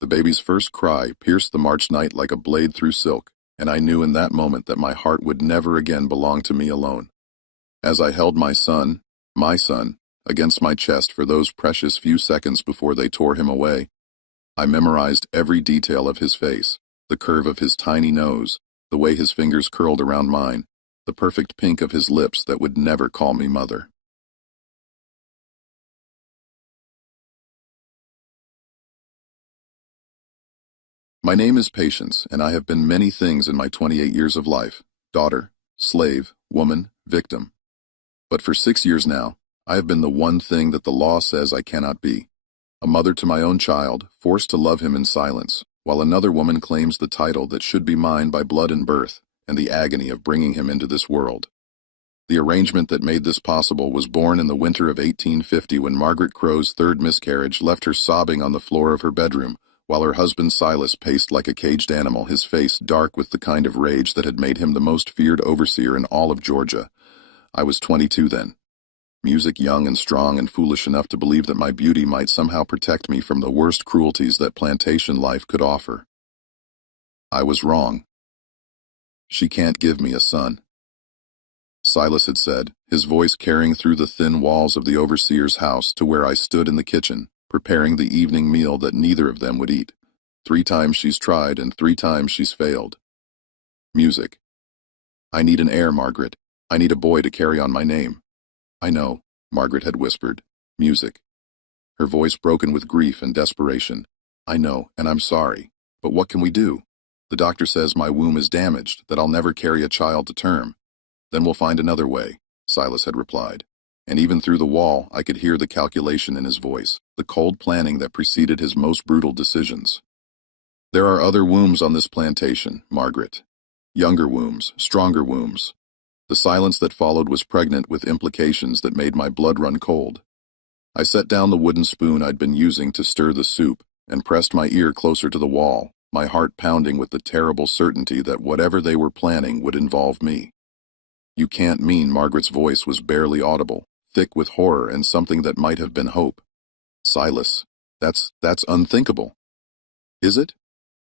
The baby's first cry pierced the March night like a blade through silk, and I knew in that moment that my heart would never again belong to me alone. As I held my son, against my chest for those precious few seconds before they tore him away, I memorized every detail of his face, the curve of his tiny nose, the way his fingers curled around mine, the perfect pink of his lips that would never call me mother. My name is Patience, and I have been many things in my 28 years of life: daughter, slave, woman, victim. But for 6 years now, I have been the one thing that the law says I cannot be: a mother to my own child, forced to love him in silence, while another woman claims the title that should be mine by blood and birth, and the agony of bringing him into this world. The arrangement that made this possible was born in the winter of 1850 when Margaret Crowe's third miscarriage left her sobbing on the floor of her bedroom, while her husband Silas paced like a caged animal, his face dark with the kind of rage that had made him the most feared overseer in all of Georgia. I was 22 then. Music, young and strong and foolish enough to believe that my beauty might somehow protect me from the worst cruelties that plantation life could offer. I was wrong. She can't give me a son, Silas had said, his voice carrying through the thin walls of the overseer's house to where I stood in the kitchen, preparing the evening meal that neither of them would eat. 3 times she's tried and 3 times she's failed. Music. I need an heir, Margaret. I need a boy to carry on my name. I know, Margaret had whispered. Music. Her voice broken with grief and desperation. I know, and I'm sorry. But what can we do? The doctor says my womb is damaged, that I'll never carry a child to term. Then we'll find another way, Silas had replied. And even through the wall, I could hear the calculation in his voice, the cold planning that preceded his most brutal decisions. There are other wombs on this plantation, Margaret. Younger wombs, stronger wombs. The silence that followed was pregnant with implications that made my blood run cold. I set down the wooden spoon I'd been using to stir the soup and pressed my ear closer to the wall, my heart pounding with the terrible certainty that whatever they were planning would involve me. You can't mean, Margaret's voice was barely audible, thick with horror and something that might have been hope. Silas, that's unthinkable. Is it?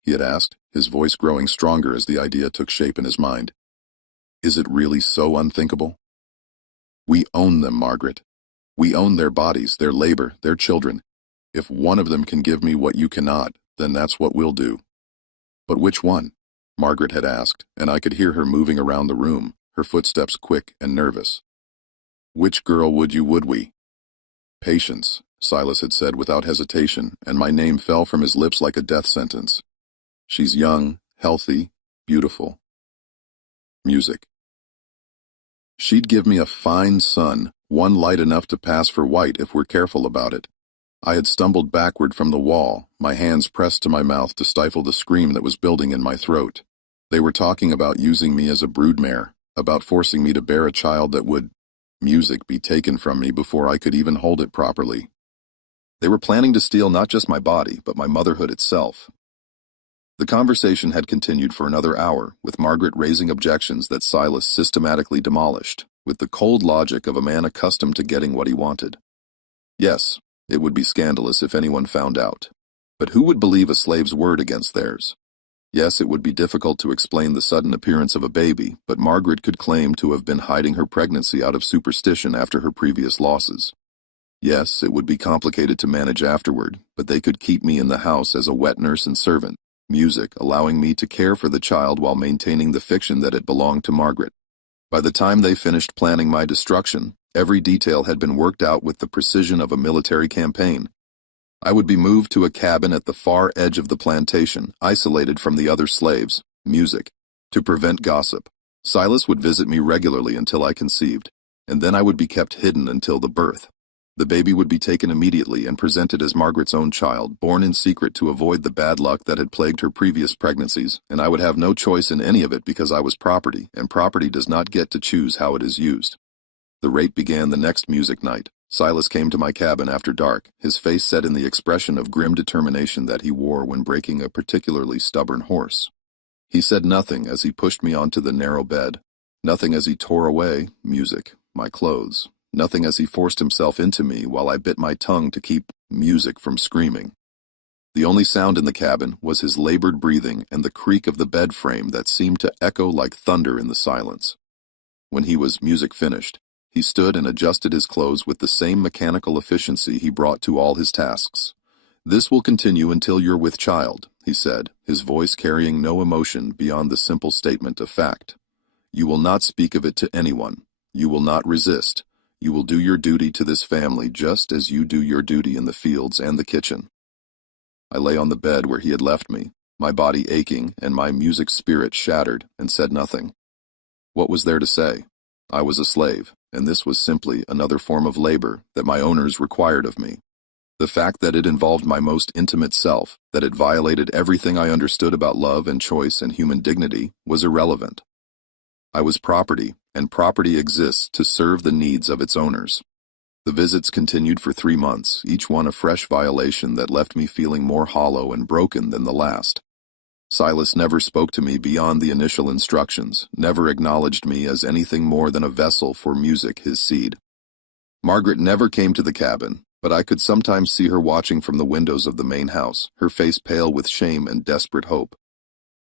He had asked, his voice growing stronger as the idea took shape in his mind. Is it really so unthinkable? We own them, Margaret. We own their bodies, their labor, their children. If one of them can give me what you cannot, then that's what we'll do. But which one? Margaret had asked, and I could hear her moving around the room, her footsteps quick and nervous. Which girl would we? Patience, Silas had said without hesitation, and my name fell from his lips like a death sentence. She's young, healthy, beautiful. Music. She'd give me a fine son, one light enough to pass for white if we're careful about it. I had stumbled backward from the wall, my hands pressed to my mouth to stifle the scream that was building in my throat. They were talking about using me as a broodmare, about forcing me to bear a child that would, music, be taken from me before I could even hold it properly. They were planning to steal not just my body, but my motherhood itself. The conversation had continued for another hour, with Margaret raising objections that Silas systematically demolished, with the cold logic of a man accustomed to getting what he wanted. Yes, it would be scandalous if anyone found out. But who would believe a slave's word against theirs? Yes, it would be difficult to explain the sudden appearance of a baby, but Margaret could claim to have been hiding her pregnancy out of superstition after her previous losses. Yes, it would be complicated to manage afterward, but they could keep me in the house as a wet nurse and servant, music allowing me to care for the child while maintaining the fiction that it belonged to Margaret. By the time they finished planning my destruction, every detail had been worked out with the precision of a military campaign. I would be moved to a cabin at the far edge of the plantation, isolated from the other slaves, music, to prevent gossip. Silas would visit me regularly until I conceived, and then I would be kept hidden until the birth. The baby would be taken immediately and presented as Margaret's own child, born in secret to avoid the bad luck that had plagued her previous pregnancies, and I would have no choice in any of it because I was property, and property does not get to choose how it is used. The rape began the next music night. Silas came to my cabin after dark, his face set in the expression of grim determination that he wore when breaking a particularly stubborn horse. He said nothing as he pushed me onto the narrow bed, nothing as he tore away, music, my clothes, nothing as he forced himself into me while I bit my tongue to keep music from screaming. The only sound in the cabin was his labored breathing and the creak of the bed frame that seemed to echo like thunder in the silence. When he was music finished, he stood and adjusted his clothes with the same mechanical efficiency he brought to all his tasks. "This will continue until you're with child," he said, his voice carrying no emotion beyond the simple statement of fact. "You will not speak of it to anyone. You will not resist. You will do your duty to this family just as you do your duty in the fields and the kitchen." I lay on the bed where he had left me, my body aching and my music spirit shattered, and said nothing. What was there to say? I was a slave, and this was simply another form of labor that my owners required of me. The fact that it involved my most intimate self, that it violated everything I understood about love and choice and human dignity, was irrelevant. I was property, and property exists to serve the needs of its owners. The visits continued for 3 months, each one a fresh violation that left me feeling more hollow and broken than the last. Silas never spoke to me beyond the initial instructions, never acknowledged me as anything more than a vessel for music, his seed. Margaret never came to the cabin, but I could sometimes see her watching from the windows of the main house, her face pale with shame and desperate hope.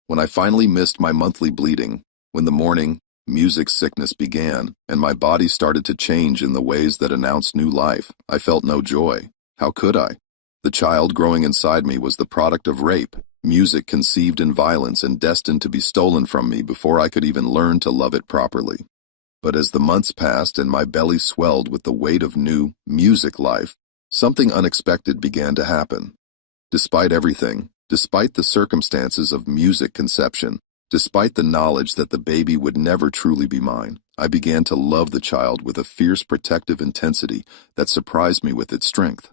When I finally missed my monthly bleeding, when the morning music sickness began, and my body started to change in the ways that announced new life, I felt no joy. How could I? The child growing inside me was the product of rape, music conceived in violence and destined to be stolen from me before I could even learn to love it properly. But as the months passed and my belly swelled with the weight of new music life, something unexpected began to happen. Despite everything, despite the circumstances of music conception, despite the knowledge that the baby would never truly be mine, I began to love the child with a fierce protective intensity that surprised me with its strength.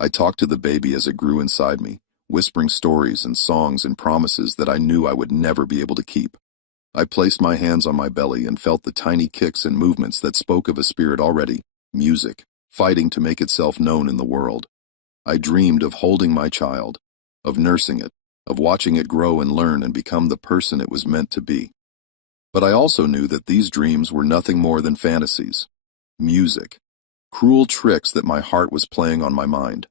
I talked to the baby as it grew inside me, whispering stories and songs and promises that I knew I would never be able to keep. I placed my hands on my belly and felt the tiny kicks and movements that spoke of a spirit already, music, fighting to make itself known in the world. I dreamed of holding my child, of nursing it, of watching it grow and learn and become the person it was meant to be. But I also knew that these dreams were nothing more than fantasies. Music. Cruel tricks that my heart was playing on my mind.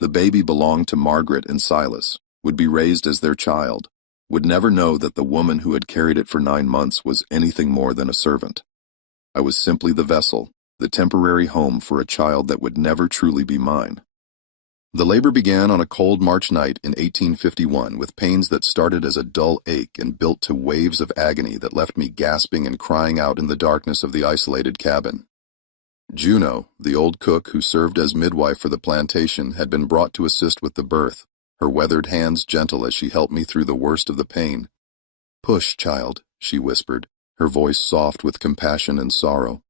The baby belonged to Margaret and Silas, would be raised as their child, would never know that the woman who had carried it for 9 months was anything more than a servant. I was simply the vessel, the temporary home for a child that would never truly be mine. The labor began on a cold March night in 1851 with pains that started as a dull ache and built to waves of agony that left me gasping and crying out in the darkness of the isolated cabin. Juno, the old cook who served as midwife for the plantation, had been brought to assist with the birth, her weathered hands gentle as she helped me through the worst of the pain. "Push, child," she whispered, her voice soft with compassion and sorrow.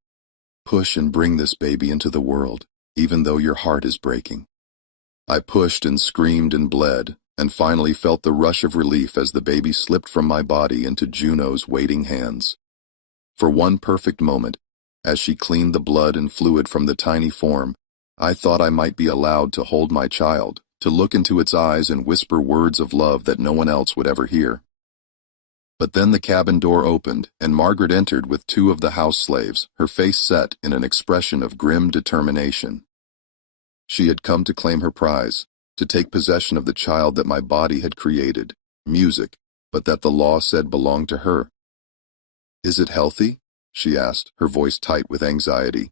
"Push and bring this baby into the world, even though your heart is breaking." I pushed and screamed and bled, and finally felt the rush of relief as the baby slipped from my body into Juno's waiting hands. For one perfect moment, as she cleaned the blood and fluid from the tiny form, I thought I might be allowed to hold my child, to look into its eyes and whisper words of love that no one else would ever hear. But then the cabin door opened, and Margaret entered with 2 of the house slaves, her face set in an expression of grim determination. She had come to claim her prize, to take possession of the child that my body had created, music, but that the law said belonged to her. "Is it healthy?" she asked, her voice tight with anxiety.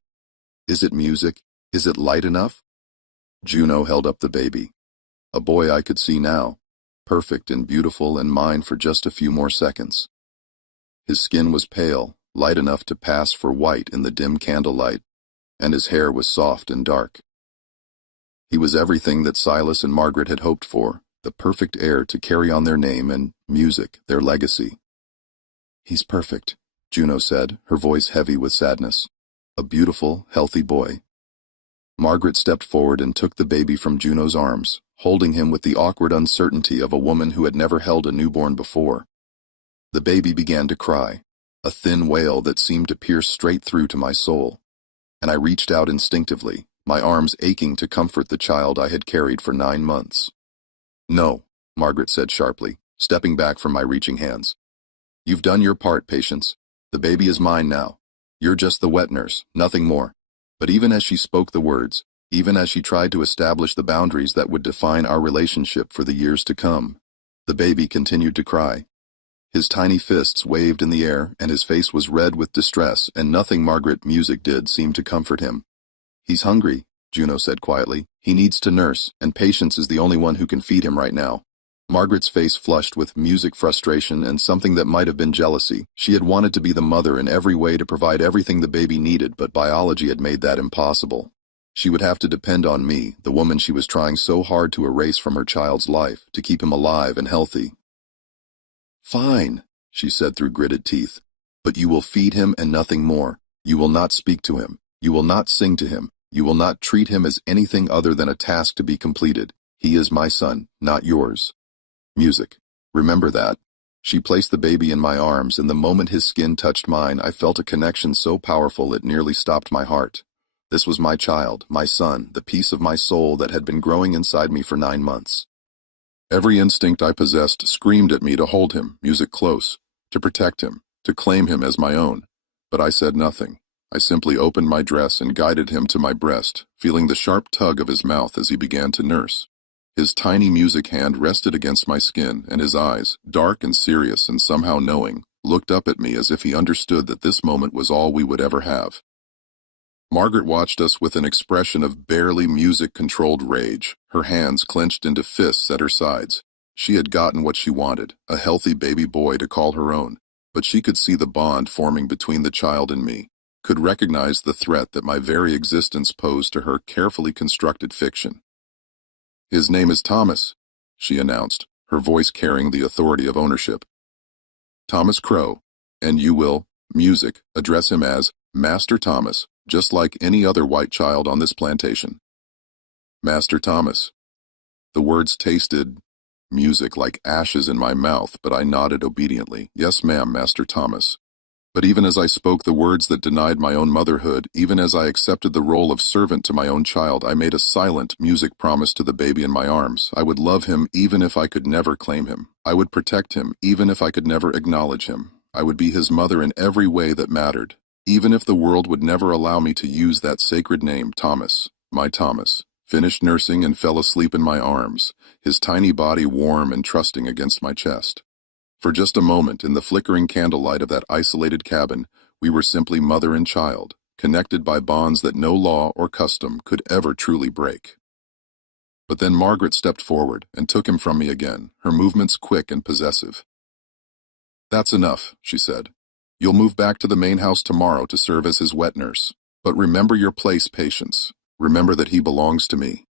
"Is it music? Is it light enough?" Juno held up the baby. A boy I could see now, perfect and beautiful and mine for just a few more seconds. His skin was pale, light enough to pass for white in the dim candlelight, and his hair was soft and dark. He was everything that Silas and Margaret had hoped for, the perfect heir to carry on their name and music, their legacy. "He's perfect," Juno said, her voice heavy with sadness. "A beautiful, healthy boy." Margaret stepped forward and took the baby from Juno's arms, holding him with the awkward uncertainty of a woman who had never held a newborn before. The baby began to cry, a thin wail that seemed to pierce straight through to my soul, and I reached out instinctively, my arms aching to comfort the child I had carried for 9 months. "No," Margaret said sharply, stepping back from my reaching hands. "You've done your part, Patience. The baby is mine now. You're just the wet nurse, nothing more." But even as she spoke the words, even as she tried to establish the boundaries that would define our relationship for the years to come. The baby continued to cry. His tiny fists waved in the air, and his face was red with distress, and nothing Margaret's music did seemed to comfort him. "He's hungry," Juno said quietly. "He needs to nurse, and Patience is the only one who can feed him right now." Margaret's face flushed with music frustration and something that might have been jealousy. She had wanted to be the mother in every way to provide everything the baby needed, but biology had made that impossible. She would have to depend on me, the woman she was trying so hard to erase from her child's life, to keep him alive and healthy. "Fine," she said through gritted teeth, "but you will feed him and nothing more. You will not speak to him. You will not sing to him. You will not treat him as anything other than a task to be completed. He is my son, not yours." Music. Remember that. She placed the baby in my arms, and the moment his skin touched mine, I felt a connection so powerful it nearly stopped my heart. This was my child, my son, the piece of my soul that had been growing inside me for 9 months. Every instinct I possessed screamed at me to hold him, music close, to protect him, to claim him as my own. But I said nothing. I simply opened my dress and guided him to my breast, feeling the sharp tug of his mouth as he began to nurse. His tiny music hand rested against my skin, and his eyes, dark and serious and somehow knowing, looked up at me as if he understood that this moment was all we would ever have. Margaret watched us with an expression of barely music-controlled rage, her hands clenched into fists at her sides. She had gotten what she wanted, a healthy baby boy to call her own, but she could see the bond forming between the child and me, could recognize the threat that my very existence posed to her carefully constructed fiction. "His name is Thomas," she announced, her voice carrying the authority of ownership. "Thomas Crowe, and you will, music, address him as Master Thomas, just like any other white child on this plantation." Master Thomas. The words tasted music like ashes in my mouth, but I nodded obediently. "Yes, ma'am, Master Thomas." But even as I spoke the words that denied my own motherhood, even as I accepted the role of servant to my own child, I made a silent music promise to the baby in my arms. I would love him even if I could never claim him. I would protect him even if I could never acknowledge him. I would be his mother in every way that mattered, even if the world would never allow me to use that sacred name, Thomas. My Thomas finished nursing and fell asleep in my arms, his tiny body warm and trusting against my chest. For just a moment, in the flickering candlelight of that isolated cabin, we were simply mother and child, connected by bonds that no law or custom could ever truly break. But then Margaret stepped forward and took him from me again, her movements quick and possessive. "That's enough," she said. "You'll move back to the main house tomorrow to serve as his wet nurse. But remember your place, Patience. Remember that he belongs to me."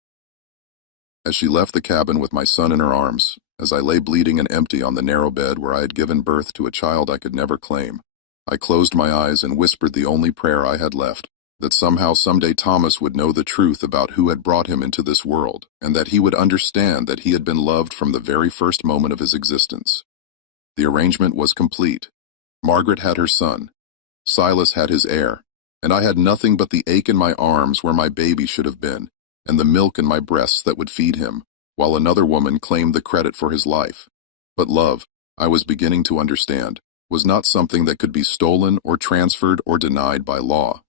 As she left the cabin with my son in her arms, as I lay bleeding and empty on the narrow bed where I had given birth to a child I could never claim, I closed my eyes and whispered the only prayer I had left, that somehow someday Thomas would know the truth about who had brought him into this world, and that he would understand that he had been loved from the very first moment of his existence. The arrangement was complete. Margaret had her son, Silas had his heir, and I had nothing but the ache in my arms where my baby should have been, and the milk in my breasts that would feed him, while another woman claimed the credit for his life. But love, I was beginning to understand, was not something that could be stolen or transferred or denied by law.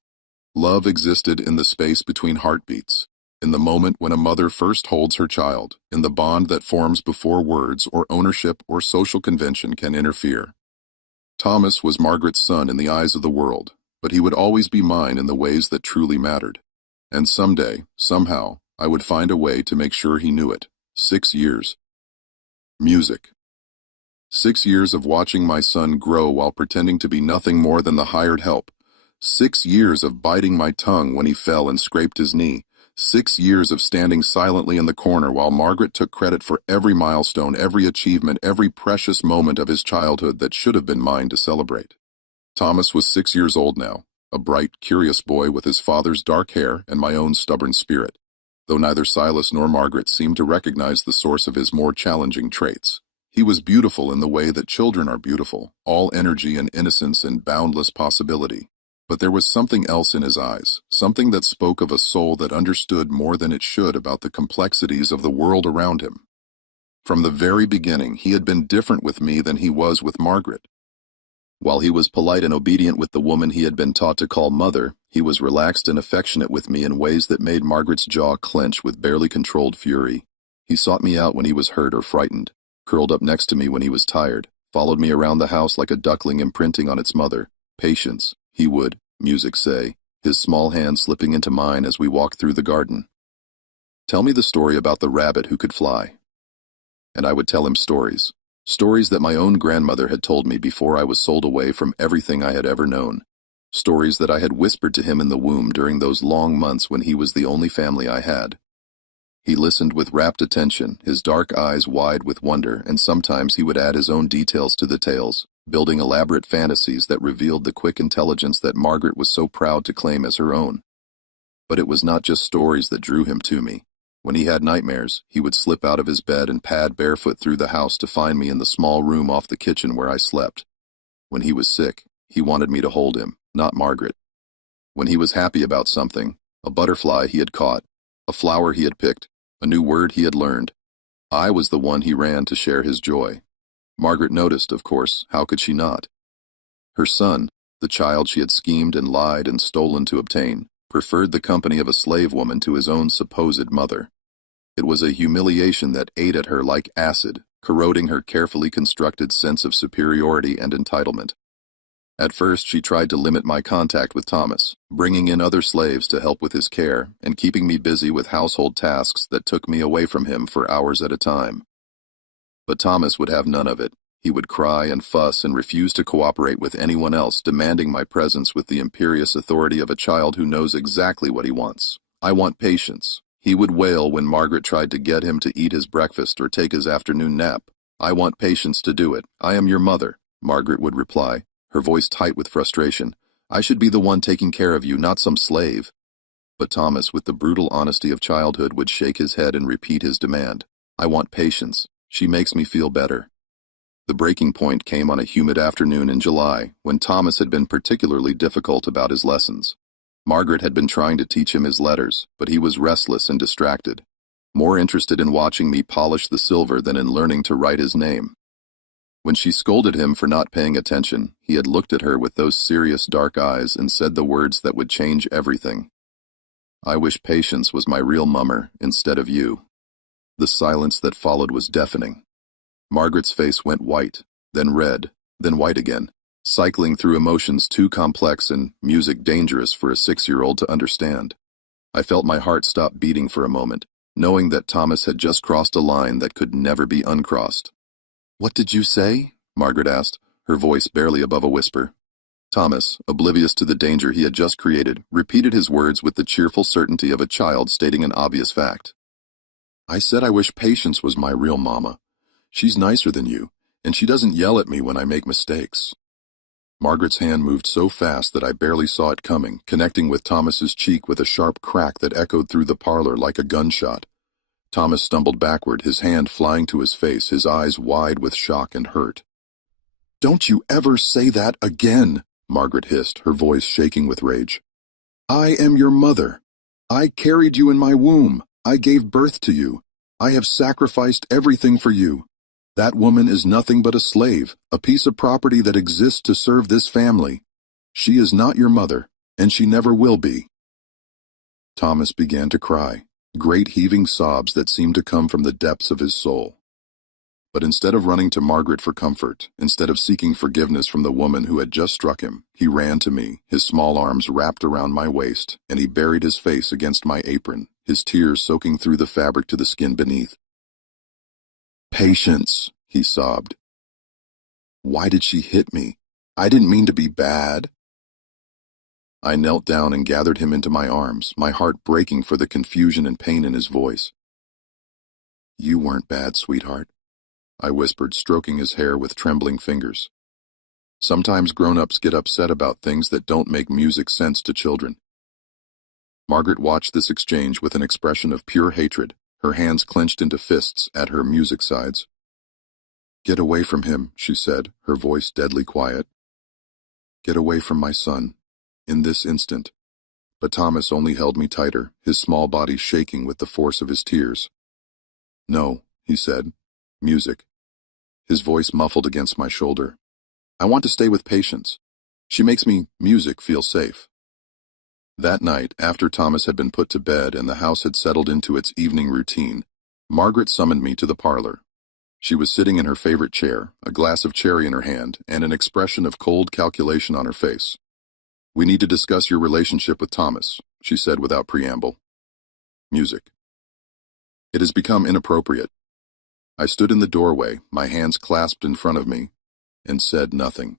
Love existed in the space between heartbeats, in the moment when a mother first holds her child, in the bond that forms before words or ownership or social convention can interfere. Thomas was Margaret's son in the eyes of the world, but he would always be mine in the ways that truly mattered. And someday, somehow, I would find a way to make sure he knew it. 6 years. Music. 6 years of watching my son grow while pretending to be nothing more than the hired help. 6 years of biting my tongue when he fell and scraped his knee. 6 years of standing silently in the corner while Margaret took credit for every milestone, every achievement, every precious moment of his childhood that should have been mine to celebrate. Thomas was 6 years old now, a bright, curious boy with his father's dark hair and my own stubborn spirit, though neither Silas nor Margaret seemed to recognize the source of his more challenging traits. He was beautiful in the way that children are beautiful, all energy and innocence and boundless possibility. But there was something else in his eyes, something that spoke of a soul that understood more than it should about the complexities of the world around him. From the very beginning, he had been different with me than he was with Margaret. While he was polite and obedient with the woman he had been taught to call mother, he was relaxed and affectionate with me in ways that made Margaret's jaw clench with barely controlled fury. He sought me out when he was hurt or frightened, curled up next to me when he was tired, followed me around the house like a duckling imprinting on its mother. Patience, he would, music say, his small hand slipping into mine as we walked through the garden. Tell me the story about the rabbit who could fly. And I would tell him stories. Stories that my own grandmother had told me before I was sold away from everything I had ever known. Stories that I had whispered to him in the womb during those long months when he was the only family I had. He listened with rapt attention, his dark eyes wide with wonder, and sometimes he would add his own details to the tales, building elaborate fantasies that revealed the quick intelligence that Margaret was so proud to claim as her own. But it was not just stories that drew him to me. When he had nightmares, he would slip out of his bed and pad barefoot through the house to find me in the small room off the kitchen where I slept. When he was sick, he wanted me to hold him, not Margaret. When he was happy about something, a butterfly he had caught, a flower he had picked, a new word he had learned, I was the one he ran to share his joy. Margaret noticed, of course, how could she not? Her son, the child she had schemed and lied and stolen to obtain, preferred the company of a slave woman to his own supposed mother. It was a humiliation that ate at her like acid, corroding her carefully constructed sense of superiority and entitlement. At first she tried to limit my contact with Thomas, bringing in other slaves to help with his care and keeping me busy with household tasks that took me away from him for hours at a time. But Thomas would have none of it. He would cry and fuss and refuse to cooperate with anyone else, demanding my presence with the imperious authority of a child who knows exactly what he wants. I want patience. He would wail when Margaret tried to get him to eat his breakfast or take his afternoon nap. I want patience to do it. I am your mother, Margaret would reply, her voice tight with frustration. I should be the one taking care of you, not some slave. But Thomas, with the brutal honesty of childhood, would shake his head and repeat his demand. I want patience. She makes me feel better. The breaking point came on a humid afternoon in July, when Thomas had been particularly difficult about his lessons. Margaret had been trying to teach him his letters, but he was restless and distracted, more interested in watching me polish the silver than in learning to write his name. When she scolded him for not paying attention, he had looked at her with those serious dark eyes and said the words that would change everything. I wish Patience was my real mummer instead of you. The silence that followed was deafening. Margaret's face went white, then red, then white again, cycling through emotions too complex and music dangerous for a 6-year-old to understand. I felt my heart stop beating for a moment, knowing that Thomas had just crossed a line that could never be uncrossed. What did you say? Margaret asked, her voice barely above a whisper. Thomas, oblivious to the danger he had just created, repeated his words with the cheerful certainty of a child stating an obvious fact. I said I wish Patience was my real mama. She's nicer than you, and she doesn't yell at me when I make mistakes. Margaret's hand moved so fast that I barely saw it coming, connecting with Thomas's cheek with a sharp crack that echoed through the parlor like a gunshot. Thomas stumbled backward, his hand flying to his face, his eyes wide with shock and hurt. Don't you ever say that again, Margaret hissed, her voice shaking with rage. I am your mother. I carried you in my womb. I gave birth to you. I have sacrificed everything for you. That woman is nothing but a slave, a piece of property that exists to serve this family. She is not your mother, and she never will be. Thomas began to cry, great heaving sobs that seemed to come from the depths of his soul. But instead of running to Margaret for comfort, instead of seeking forgiveness from the woman who had just struck him, he ran to me, his small arms wrapped around my waist, and he buried his face against my apron, his tears soaking through the fabric to the skin beneath. Patience, he sobbed. Why did she hit me? I didn't mean to be bad. I knelt down and gathered him into my arms, my heart breaking for the confusion and pain in his voice. You weren't bad, sweetheart, I whispered, stroking his hair with trembling fingers. Sometimes grown-ups get upset about things that don't make music sense to children. Margaret watched this exchange with an expression of pure hatred, her hands clenched into fists at her music sides. Get away from him, she said, her voice deadly quiet. Get away from my son, in this instant. But Thomas only held me tighter, his small body shaking with the force of his tears. No, he said. Music. His voice muffled against my shoulder. I want to stay with Patience. She makes music feel safe. That night, after Thomas had been put to bed and the house had settled into its evening routine, Margaret summoned me to the parlor. She was sitting in her favorite chair, a glass of cherry in her hand, and an expression of cold calculation on her face. "We need to discuss your relationship with Thomas," she said without preamble. Music. "It has become inappropriate." I stood in the doorway, my hands clasped in front of me, and said nothing.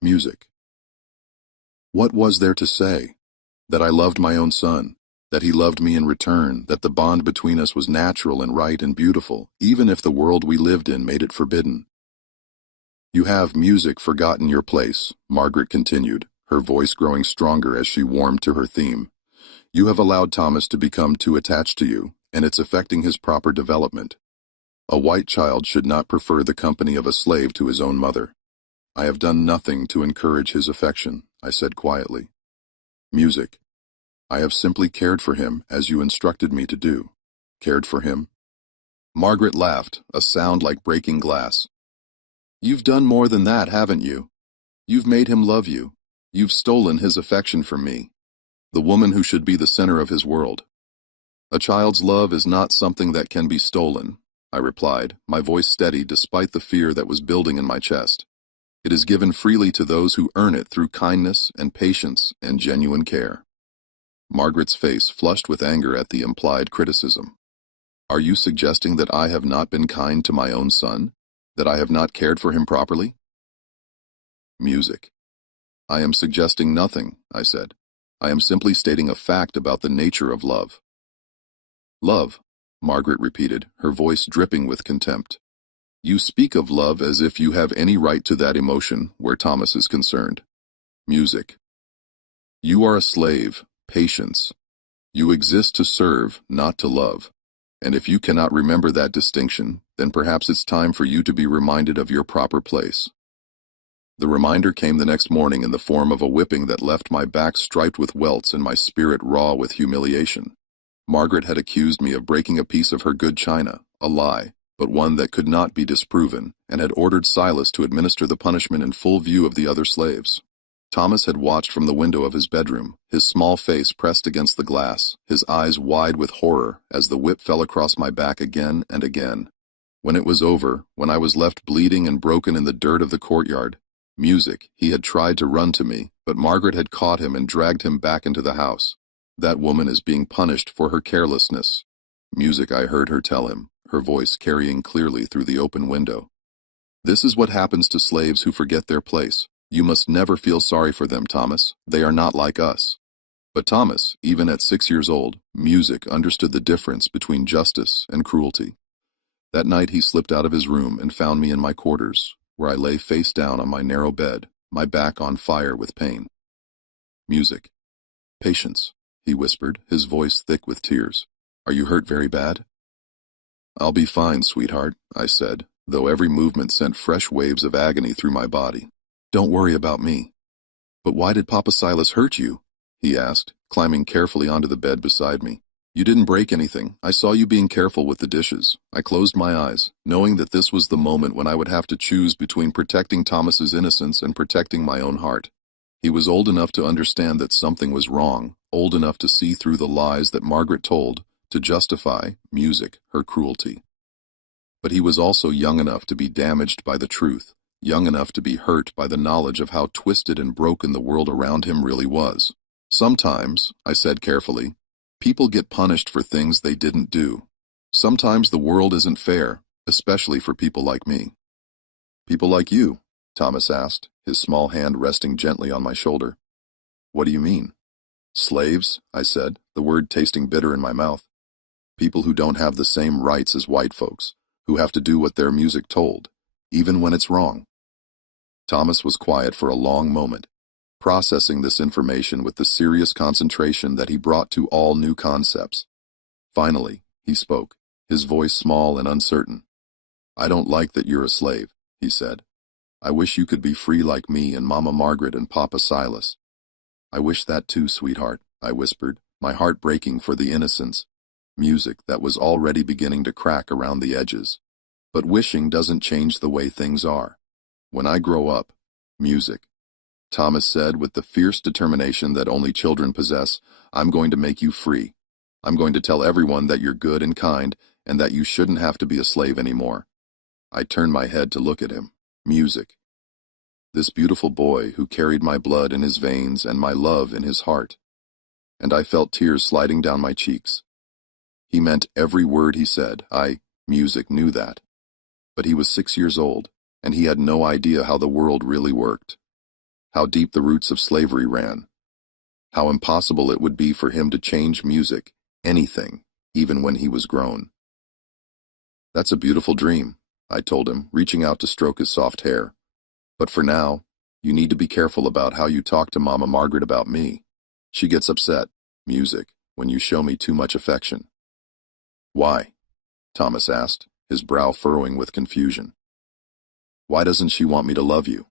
Music. What was there to say? That I loved my own son, that he loved me in return, that the bond between us was natural and right and beautiful, even if the world we lived in made it forbidden. "You have, music, forgotten your place," Margaret continued, her voice growing stronger as she warmed to her theme. "You have allowed Thomas to become too attached to you, and it's affecting his proper development. A white child should not prefer the company of a slave to his own mother." "I have done nothing to encourage his affection," I said quietly. Music. "I have simply cared for him as you instructed me to do." "Cared for him?" Margaret laughed, a sound like breaking glass. "You've done more than that, haven't you? You've made him love you. You've stolen his affection from me, the woman who should be the center of his world." "A child's love is not something that can be stolen," I replied, my voice steady despite the fear that was building in my chest. "It is given freely to those who earn it through kindness and patience and genuine care." Margaret's face flushed with anger at the implied criticism. "Are you suggesting that I have not been kind to my own son? That I have not cared for him properly?" Music. "I am suggesting nothing," I said. "I am simply stating a fact about the nature of love." "Love," Margaret repeated, her voice dripping with contempt. "You speak of love as if you have any right to that emotion where Thomas is concerned." Music. "You are a slave, Patience. You exist to serve, not to love. And if you cannot remember that distinction, then perhaps it's time for you to be reminded of your proper place." The reminder came the next morning in the form of a whipping that left my back striped with welts and my spirit raw with humiliation. Margaret had accused me of breaking a piece of her good china, a lie, but one that could not be disproven, and had ordered Silas to administer the punishment in full view of the other slaves. Thomas had watched from the window of his bedroom, his small face pressed against the glass, his eyes wide with horror as the whip fell across my back again and again. When it was over, when I was left bleeding and broken in the dirt of the courtyard, music, he had tried to run to me, but Margaret had caught him and dragged him back into the house. "That woman is being punished for her carelessness." Music, I heard her tell him, her voice carrying clearly through the open window. "This is what happens to slaves who forget their place. You must never feel sorry for them, Thomas. They are not like us." But Thomas, even at 6 years old, music understood the difference between justice and cruelty. That night he slipped out of his room and found me in my quarters, where I lay face down on my narrow bed, my back on fire with pain. Music. "Patience," he whispered, his voice thick with tears. "Are you hurt very bad?" "I'll be fine, sweetheart," I said, though every movement sent fresh waves of agony through my body. "Don't worry about me." "But why did Papa Silas hurt you?" he asked, climbing carefully onto the bed beside me. "You didn't break anything. I saw you being careful with the dishes." I closed my eyes, knowing that this was the moment when I would have to choose between protecting Thomas's innocence and protecting my own heart. He was old enough to understand that something was wrong, old enough to see through the lies that Margaret told, to justify, music, her cruelty. But he was also young enough to be damaged by the truth, young enough to be hurt by the knowledge of how twisted and broken the world around him really was. "Sometimes," I said carefully, "people get punished for things they didn't do. Sometimes the world isn't fair, especially for people like me." "People like you?" Thomas asked, his small hand resting gently on my shoulder. "What do you mean?" "Slaves," I said, the word tasting bitter in my mouth. "People who don't have the same rights as white folks, who have to do what their music told, even when it's wrong." Thomas was quiet for a long moment, processing this information with the serious concentration that he brought to all new concepts. Finally, he spoke, his voice small and uncertain. "I don't like that you're a slave," he said. "I wish you could be free like me and Mama Margaret and Papa Silas." "I wish that too, sweetheart," I whispered, my heart breaking for the innocence, music that was already beginning to crack around the edges. "But wishing doesn't change the way things are. When I grow up, Music. Thomas said with the fierce determination that only children possess, I'm going to make you free. I'm going to tell everyone that you're good and kind, and that you shouldn't have to be a slave anymore. I turned my head to look at him. Music. This beautiful boy who carried my blood in his veins and my love in his heart. And I felt tears sliding down my cheeks. He meant every word he said. Music, knew that. But he was 6 years old, and he had no idea how the world really worked. How deep the roots of slavery ran. How impossible it would be for him to change music, anything, even when he was grown. That's a beautiful dream, I told him, reaching out to stroke his soft hair. But for now, you need to be careful about how you talk to Mama Margaret about me. She gets upset, music, when you show me too much affection. Why? Thomas asked, his brow furrowing with confusion. Why doesn't she want me to love you?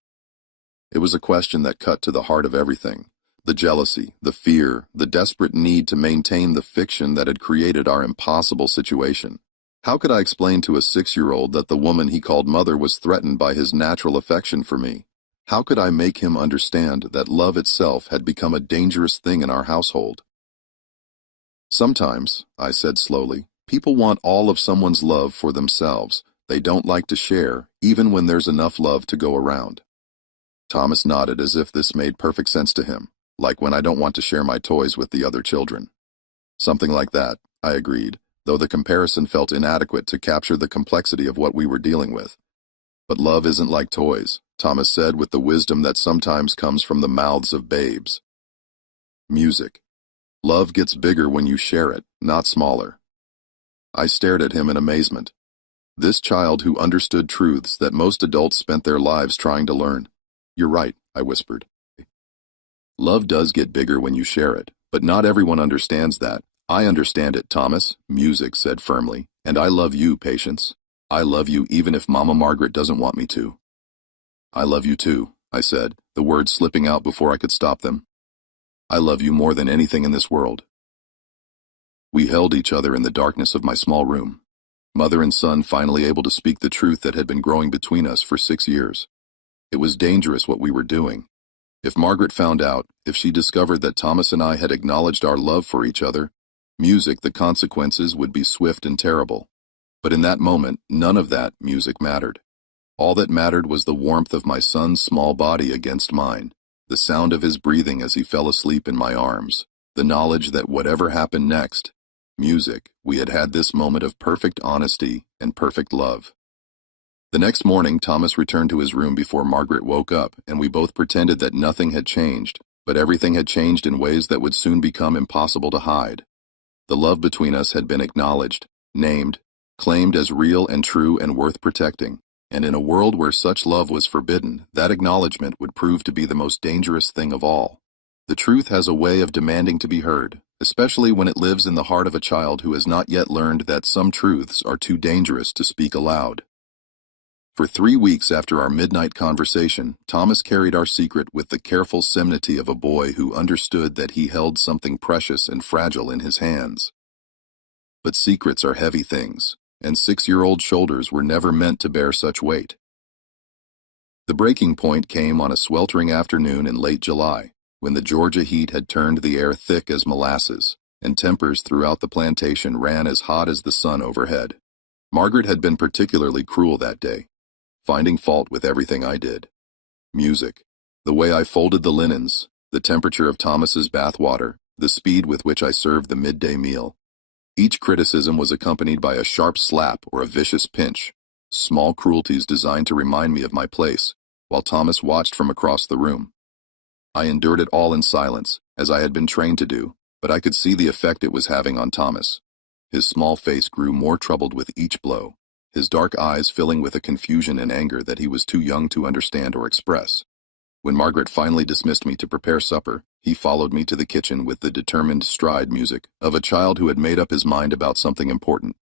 It was a question that cut to the heart of everything. The jealousy, the fear, the desperate need to maintain the fiction that had created our impossible situation. How could I explain to a 6-year-old that the woman he called mother was threatened by his natural affection for me? How could I make him understand that love itself had become a dangerous thing in our household? Sometimes, I said slowly, people want all of someone's love for themselves. They don't like to share, even when there's enough love to go around. Thomas nodded as if this made perfect sense to him, like when I don't want to share my toys with the other children. Something like that, I agreed, though the comparison felt inadequate to capture the complexity of what we were dealing with. But love isn't like toys, Thomas said with the wisdom that sometimes comes from the mouths of babes. Music. Love gets bigger when you share it, not smaller. I stared at him in amazement. This child who understood truths that most adults spent their lives trying to learn. You're right, I whispered. Love does get bigger when you share it, but not everyone understands that. I understand it, Thomas, music said firmly, and I love you, Patience. I love you even if Mama Margaret doesn't want me to. I love you too, I said, the words slipping out before I could stop them. I love you more than anything in this world. We held each other in the darkness of my small room, mother and son finally able to speak the truth that had been growing between us for 6 years. It was dangerous what we were doing. If Margaret found out, if she discovered that Thomas and I had acknowledged our love for each other, music, the consequences would be swift and terrible. But in that moment, none of that music mattered. All that mattered was the warmth of my son's small body against mine, the sound of his breathing as he fell asleep in my arms, the knowledge that whatever happened next, music, we had had this moment of perfect honesty and perfect love. The next morning, Thomas returned to his room before Margaret woke up, and we both pretended that nothing had changed, but everything had changed in ways that would soon become impossible to hide. The love between us had been acknowledged, named, claimed as real and true and worth protecting, and in a world where such love was forbidden, that acknowledgement would prove to be the most dangerous thing of all. The truth has a way of demanding to be heard, especially when it lives in the heart of a child who has not yet learned that some truths are too dangerous to speak aloud. For 3 weeks after our midnight conversation, Thomas carried our secret with the careful solemnity of a boy who understood that he held something precious and fragile in his hands. But secrets are heavy things, and 6-year-old shoulders were never meant to bear such weight. The breaking point came on a sweltering afternoon in late July, when the Georgia heat had turned the air thick as molasses, and tempers throughout the plantation ran as hot as the sun overhead. Margaret had been particularly cruel that day, finding fault with everything I did. Music, the way I folded the linens, the temperature of Thomas's bath water, the speed with which I served the midday meal. Each criticism was accompanied by a sharp slap or a vicious pinch, small cruelties designed to remind me of my place, while Thomas watched from across the room. I endured it all in silence, as I had been trained to do, but I could see the effect it was having on Thomas. His small face grew more troubled with each blow, his dark eyes filling with a confusion and anger that he was too young to understand or express. When Margaret finally dismissed me to prepare supper, he followed me to the kitchen with the determined stride music of a child who had made up his mind about something important.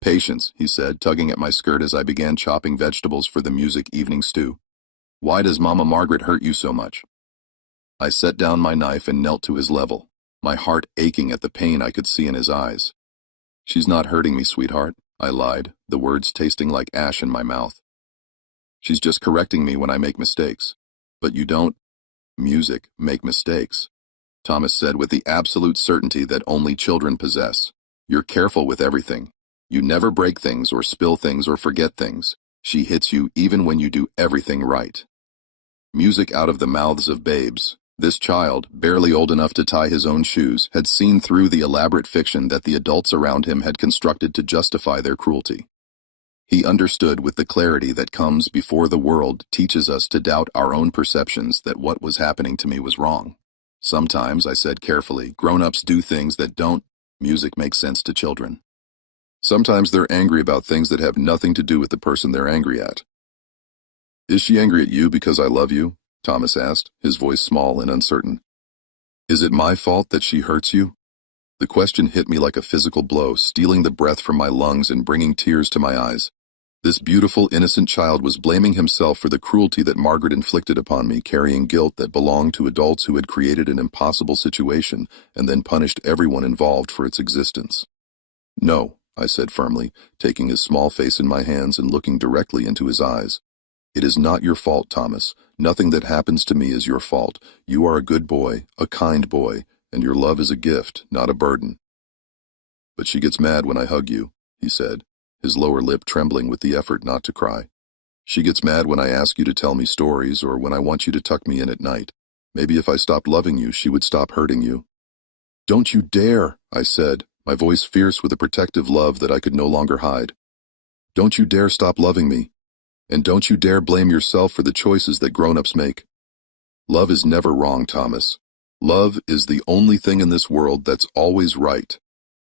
Patience, he said, tugging at my skirt as I began chopping vegetables for the music evening stew. Why does Mama Margaret hurt you so much? I set down my knife and knelt to his level, my heart aching at the pain I could see in his eyes. She's not hurting me, sweetheart, I lied, the words tasting like ash in my mouth. She's just correcting me when I make mistakes. But you don't, music, make mistakes, Thomas said with the absolute certainty that only children possess. You're careful with everything. You never break things or spill things or forget things. She hits you even when you do everything right. Music out of the mouths of babes. This child, barely old enough to tie his own shoes, had seen through the elaborate fiction that the adults around him had constructed to justify their cruelty. He understood with the clarity that comes before the world teaches us to doubt our own perceptions that what was happening to me was wrong. Sometimes, I said carefully, grown-ups do things that don't, music make sense to children. Sometimes they're angry about things that have nothing to do with the person they're angry at. Is she angry at you because I love you? Thomas asked, his voice small and uncertain. Is it my fault that she hurts you? The question hit me like a physical blow, stealing the breath from my lungs and bringing tears to my eyes. This beautiful, innocent child was blaming himself for the cruelty that Margaret inflicted upon me, carrying guilt that belonged to adults who had created an impossible situation and then punished everyone involved for its existence. No, I said firmly, taking his small face in my hands and looking directly into his eyes. It is not your fault, Thomas. Nothing that happens to me is your fault. You are a good boy, a kind boy, and your love is a gift, not a burden. But she gets mad when I hug you, he said, his lower lip trembling with the effort not to cry. She gets mad when I ask you to tell me stories or when I want you to tuck me in at night. Maybe if I stopped loving you, she would stop hurting you. Don't you dare, I said, my voice fierce with a protective love that I could no longer hide. Don't you dare stop loving me. And don't you dare blame yourself for the choices that grown-ups make. Love is never wrong, Thomas. Love is the only thing in this world that's always right.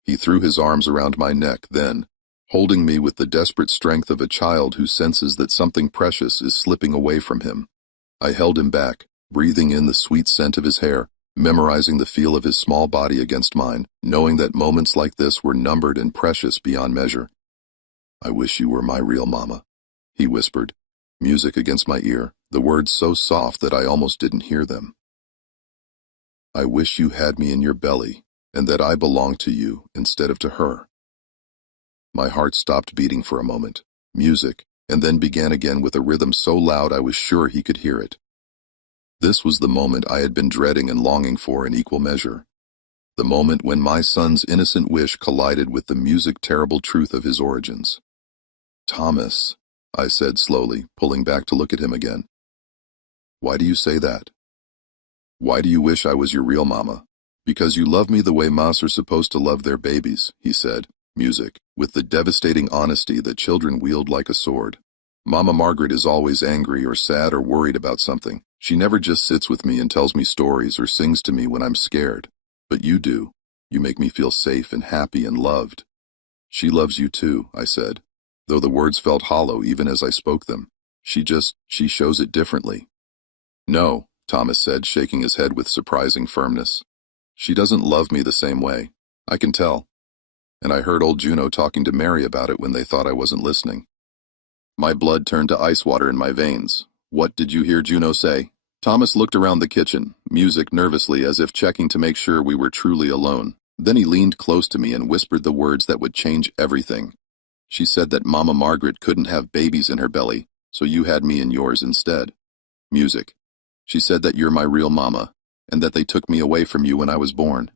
He threw his arms around my neck then, holding me with the desperate strength of a child who senses that something precious is slipping away from him. I held him back, breathing in the sweet scent of his hair, memorizing the feel of his small body against mine, knowing that moments like this were numbered and precious beyond measure. I wish you were my real mama, he whispered, music against my ear, the words so soft that I almost didn't hear them. I wish you had me in your belly, and that I belonged to you instead of to her. My heart stopped beating for a moment, music, and then began again with a rhythm so loud I was sure he could hear it. This was the moment I had been dreading and longing for in equal measure. The moment when my son's innocent wish collided with the music-terrible truth of his origins. Thomas, I said slowly, pulling back to look at him again. Why do you say that? Why do you wish I was your real mama? Because you love me the way mas are supposed to love their babies, he said, music, with the devastating honesty that children wield like a sword. Mama Margaret is always angry or sad or worried about something. She never just sits with me and tells me stories or sings to me when I'm scared. But you do. You make me feel safe and happy and loved. She loves you too, I said, though the words felt hollow even as I spoke them. She shows it differently. No, Thomas said, shaking his head with surprising firmness. She doesn't love me the same way. I can tell. And I heard old Juno talking to Mary about it when they thought I wasn't listening. My blood turned to ice water in my veins. What did you hear Juno say? Thomas looked around the kitchen, music nervously as if checking to make sure we were truly alone. Then he leaned close to me and whispered the words that would change everything. She said that Mama Margaret couldn't have babies in her belly, so you had me in yours instead. Music. She said that you're my real mama, and that they took me away from you when I was born.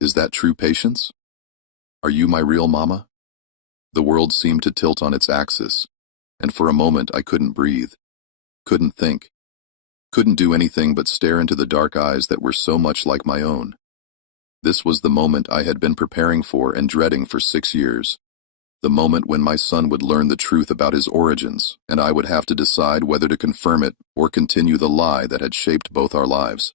Is that true, Patience? Are you my real mama? The world seemed to tilt on its axis, and for a moment I couldn't breathe, couldn't think, couldn't do anything but stare into the dark eyes that were so much like my own. This was the moment I had been preparing for and dreading for 6 years. The moment when my son would learn the truth about his origins, and I would have to decide whether to confirm it or continue the lie that had shaped both our lives.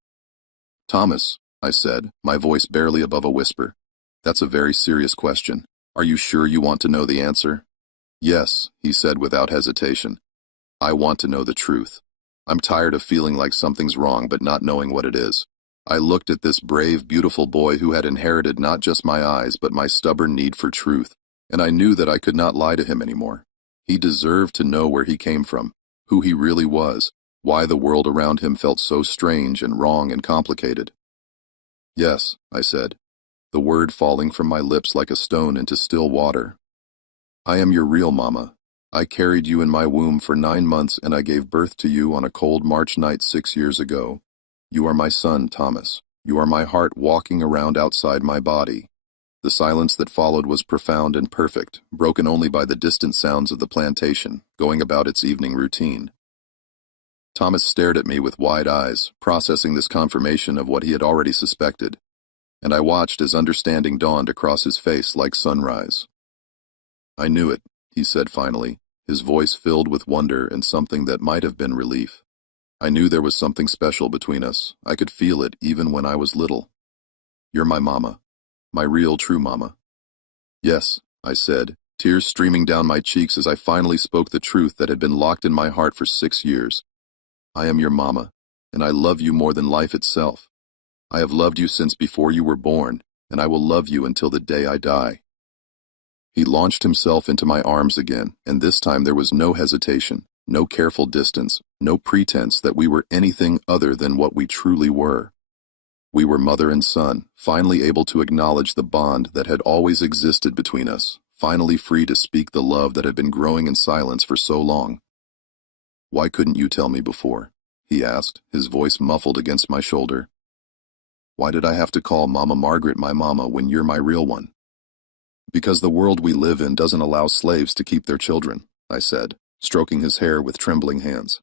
Thomas, I said, my voice barely above a whisper, that's a very serious question. Are you sure you want to know the answer? Yes, he said without hesitation. I want to know the truth. I'm tired of feeling like something's wrong but not knowing what it is. I looked at this brave, beautiful boy who had inherited not just my eyes but my stubborn need for truth, and I knew that I could not lie to him anymore. He deserved to know where he came from, who he really was, why the world around him felt so strange and wrong and complicated. Yes, I said, the word falling from my lips like a stone into still water. I am your real mama, I carried you in my womb for 9 months and I gave birth to you on a cold March night 6 years ago. You are my son, Thomas. You are my heart walking around outside my body. The silence that followed was profound and perfect, broken only by the distant sounds of the plantation, going about its evening routine. Thomas stared at me with wide eyes, processing this confirmation of what he had already suspected, and I watched as understanding dawned across his face like sunrise. I knew it, he said finally, his voice filled with wonder and something that might have been relief. I knew there was something special between us. I could feel it even when I was little. You're my mama. My real, true mama. Yes, I said, tears streaming down my cheeks as I finally spoke the truth that had been locked in my heart for 6 years. I am your mama, and I love you more than life itself. I have loved you since before you were born, and I will love you until the day I die. He launched himself into my arms again, and this time there was no hesitation, no careful distance, no pretense that we were anything other than what we truly were. We were mother and son, finally able to acknowledge the bond that had always existed between us, finally free to speak the love that had been growing in silence for so long. Why couldn't you tell me before? He asked, his voice muffled against my shoulder. Why did I have to call Mama Margaret my mama when you're my real one? Because the world we live in doesn't allow slaves to keep their children, I said, stroking his hair with trembling hands.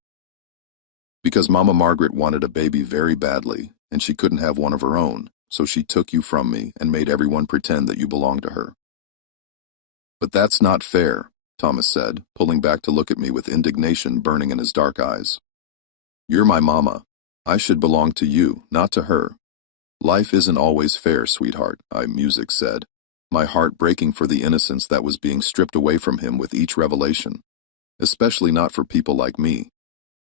Because Mama Margaret wanted a baby very badly, and she couldn't have one of her own, so she took you from me and made everyone pretend that you belonged to her. But that's not fair, Thomas said, pulling back to look at me with indignation burning in his dark eyes. You're my mama. I should belong to you, not to her. Life isn't always fair, sweetheart, I music said, my heart breaking for the innocence that was being stripped away from him with each revelation. Especially not for people like me.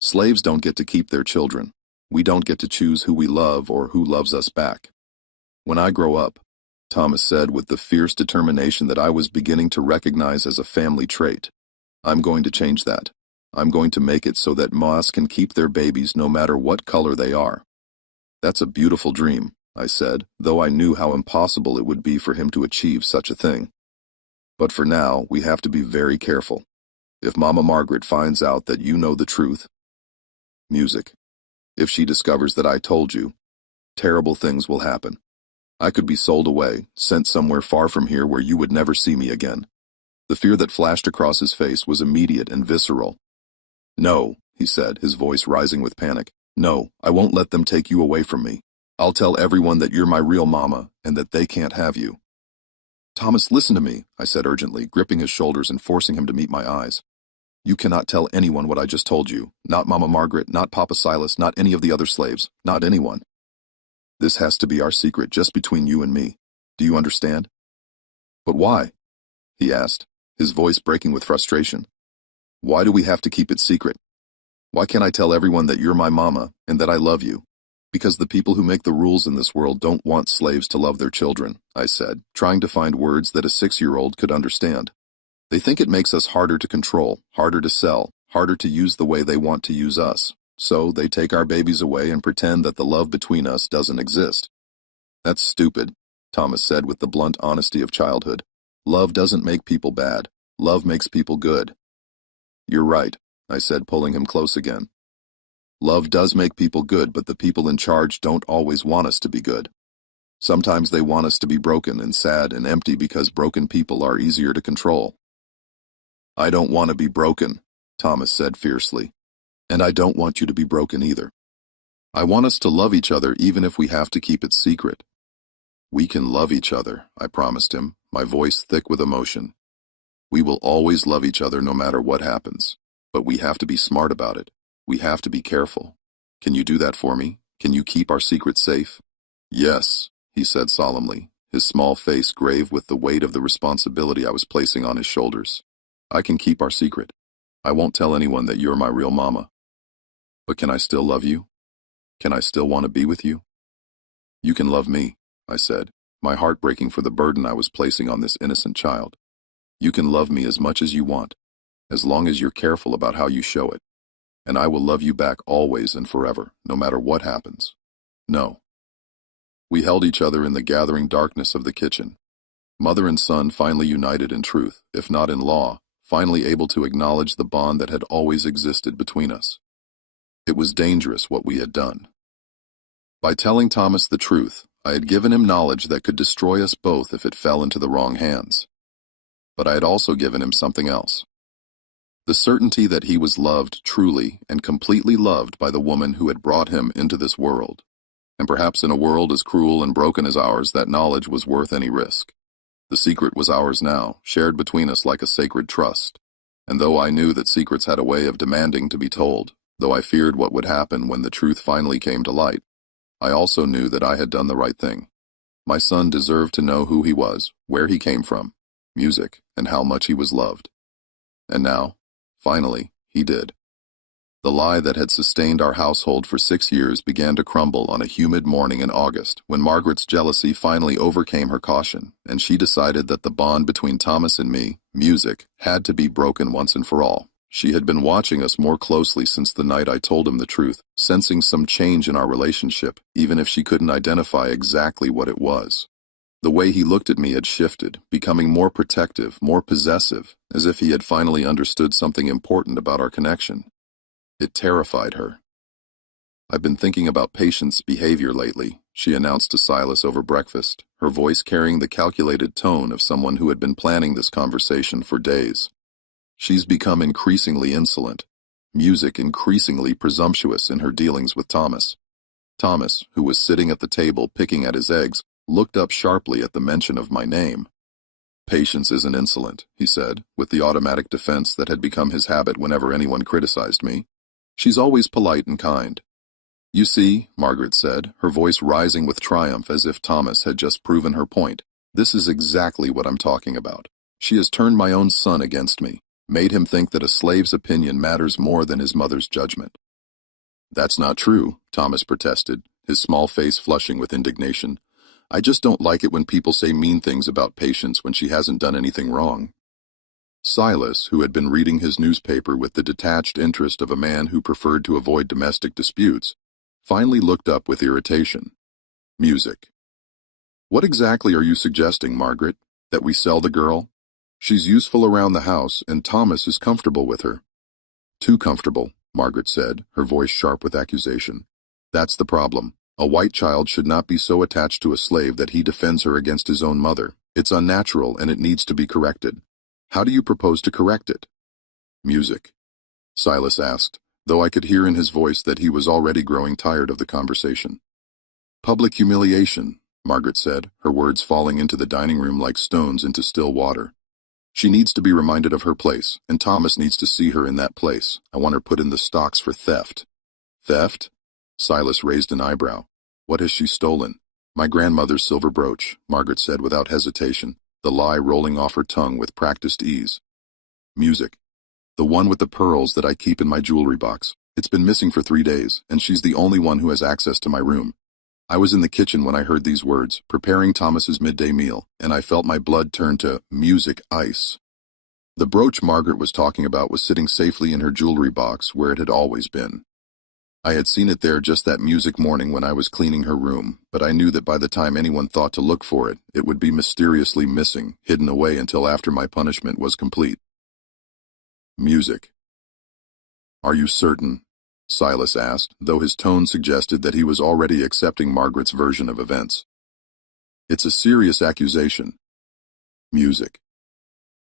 Slaves don't get to keep their children. We don't get to choose who we love or who loves us back. When I grow up, Thomas said with the fierce determination that I was beginning to recognize as a family trait, I'm going to change that. I'm going to make it so that moths can keep their babies no matter what color they are. That's a beautiful dream, I said, though I knew how impossible it would be for him to achieve such a thing. But for now, we have to be very careful. If Mama Margaret finds out that you know the truth, music. If she discovers that I told you, terrible things will happen. I could be sold away, sent somewhere far from here where you would never see me again. The fear that flashed across his face was immediate and visceral. No, he said, his voice rising with panic. No, I won't let them take you away from me. I'll tell everyone that you're my real mama and that they can't have you. Thomas, listen to me, I said urgently, gripping his shoulders and forcing him to meet my eyes. You cannot tell anyone what I just told you. Not Mama Margaret, not Papa Silas, not any of the other slaves, not anyone. This has to be our secret just between you and me. Do you understand? But why? He asked, his voice breaking with frustration. Why do we have to keep it secret? Why can't I tell everyone that you're my mama and that I love you? Because the people who make the rules in this world don't want slaves to love their children, I said, trying to find words that a 6-year-old could understand. They think it makes us harder to control, harder to sell, harder to use the way they want to use us. So they take our babies away and pretend that the love between us doesn't exist. That's stupid, Thomas said with the blunt honesty of childhood. Love doesn't make people bad. Love makes people good. You're right, I said, pulling him close again. Love does make people good, but the people in charge don't always want us to be good. Sometimes they want us to be broken and sad and empty because broken people are easier to control. I don't want to be broken, Thomas said fiercely. And I don't want you to be broken either. I want us to love each other even if we have to keep it secret. We can love each other, I promised him, my voice thick with emotion. We will always love each other no matter what happens. But we have to be smart about it. We have to be careful. Can you do that for me? Can you keep our secret safe? Yes, he said solemnly, his small face grave with the weight of the responsibility I was placing on his shoulders. I can keep our secret. I won't tell anyone that you're my real mama. But can I still love you? Can I still want to be with you? You can love me, I said, my heart breaking for the burden I was placing on this innocent child. You can love me as much as you want, as long as you're careful about how you show it. And I will love you back always and forever, no matter what happens. No. We held each other in the gathering darkness of the kitchen. Mother and son finally united in truth, if not in law, finally able to acknowledge the bond that had always existed between us. It was dangerous what we had done. By telling Thomas the truth, I had given him knowledge that could destroy us both if it fell into the wrong hands. But I had also given him something else. The certainty that he was loved truly and completely loved by the woman who had brought him into this world. And perhaps in a world as cruel and broken as ours, that knowledge was worth any risk. The secret was ours now, shared between us like a sacred trust. And though I knew that secrets had a way of demanding to be told, though I feared what would happen when the truth finally came to light, I also knew that I had done the right thing. My son deserved to know who he was, where he came from, music, and how much he was loved. And now, finally, he did. The lie that had sustained our household for 6 years began to crumble on a humid morning in August when Margaret's jealousy finally overcame her caution, and she decided that the bond between Thomas and me, music, had to be broken once and for all. She had been watching us more closely since the night I told him the truth, sensing some change in our relationship, even if she couldn't identify exactly what it was. The way he looked at me had shifted, becoming more protective, more possessive, as if he had finally understood something important about our connection. It terrified her. "I've been thinking about Patience's behavior lately," she announced to Silas over breakfast, her voice carrying the calculated tone of someone who had been planning this conversation for days. "She's become increasingly insolent, music increasingly presumptuous in her dealings with Thomas." Thomas, who was sitting at the table picking at his eggs, looked up sharply at the mention of my name. "Patience isn't insolent," he said, with the automatic defense that had become his habit whenever anyone criticized me. "She's always polite and kind." "You see," Margaret said, her voice rising with triumph as if Thomas had just proven her point, "this is exactly what I'm talking about. She has turned my own son against me, made him think that a slave's opinion matters more than his mother's judgment." "That's not true," Thomas protested, his small face flushing with indignation. "I just don't like it when people say mean things about Patience when she hasn't done anything wrong." Silas, who had been reading his newspaper with the detached interest of a man who preferred to avoid domestic disputes, finally looked up with irritation. "Music. What exactly are you suggesting, Margaret? That we sell the girl? She's useful around the house, and Thomas is comfortable with her." "Too comfortable," Margaret said, her voice sharp with accusation. "That's the problem. A white child should not be so attached to a slave that he defends her against his own mother. It's unnatural, and it needs to be corrected. How do you propose to correct it?" "Music," Silas asked, though I could hear in his voice that he was already growing tired of the conversation. "Public humiliation," Margaret said, her words falling into the dining room like stones into still water. "She needs to be reminded of her place, and Thomas needs to see her in that place. I want her put in the stocks for theft." "Theft?" Silas raised an eyebrow. "What has she stolen?" "My grandmother's silver brooch," Margaret said without hesitation, the lie rolling off her tongue with practiced ease. "Music. The one with the pearls that I keep in my jewelry box. It's been missing for 3 days, and she's the only one who has access to my room." I was in the kitchen when I heard these words, preparing Thomas's midday meal, and I felt my blood turn to music ice. The brooch Margaret was talking about was sitting safely in her jewelry box where it had always been. I had seen it there just that music morning when I was cleaning her room, but I knew that by the time anyone thought to look for it, it would be mysteriously missing, hidden away until after my punishment was complete. "Music. Are you certain?" Silas asked, though his tone suggested that he was already accepting Margaret's version of events. "It's a serious accusation." "Music."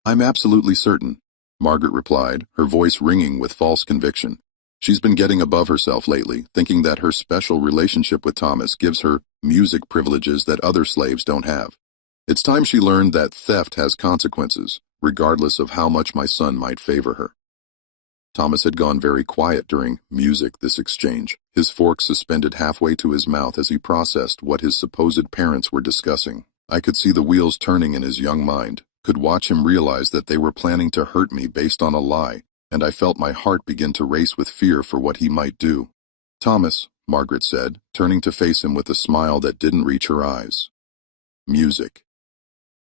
"I'm absolutely certain," Margaret replied, her voice ringing with false conviction. She's been getting above herself lately, thinking that her special relationship with Thomas gives her music privileges that other slaves don't have. It's time she learned that theft has consequences, regardless of how much my son might favor her. Thomas had gone very quiet during this exchange, his fork suspended halfway to his mouth as he processed what his supposed parents were discussing. I could see the wheels turning in his young mind, could watch him realize that they were planning to hurt me based on a lie, and I felt my heart begin to race with fear for what he might do. "Thomas," Margaret said, turning to face him with a smile that didn't reach her eyes. "Music.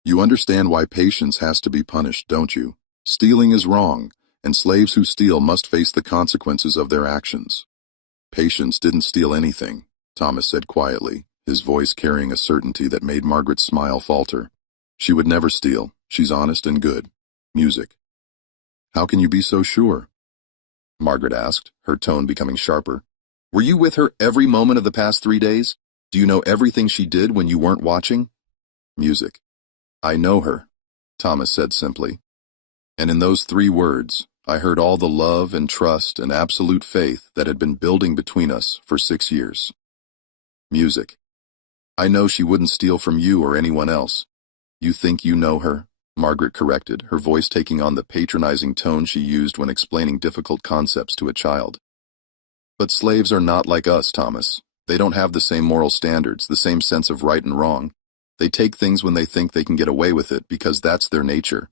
You understand why Patience has to be punished, don't you? Stealing is wrong, and slaves who steal must face the consequences of their actions." "Patience didn't steal anything," Thomas said quietly, his voice carrying a certainty that made Margaret's smile falter. "She would never steal. She's honest and good. Music. How can you be so sure? Margaret asked, her tone becoming sharper. Were you with her every moment of the past 3 days? Do you know everything she did when you weren't watching? Music. I know her, Thomas said simply. And in those 3 words, I heard all the love and trust and absolute faith that had been building between us for 6 years. Music. I know she wouldn't steal from you or anyone else. You think you know her? Margaret corrected, her voice taking on the patronizing tone she used when explaining difficult concepts to a child. But slaves are not like us, Thomas. They don't have the same moral standards, the same sense of right and wrong. They take things when they think they can get away with it because that's their nature.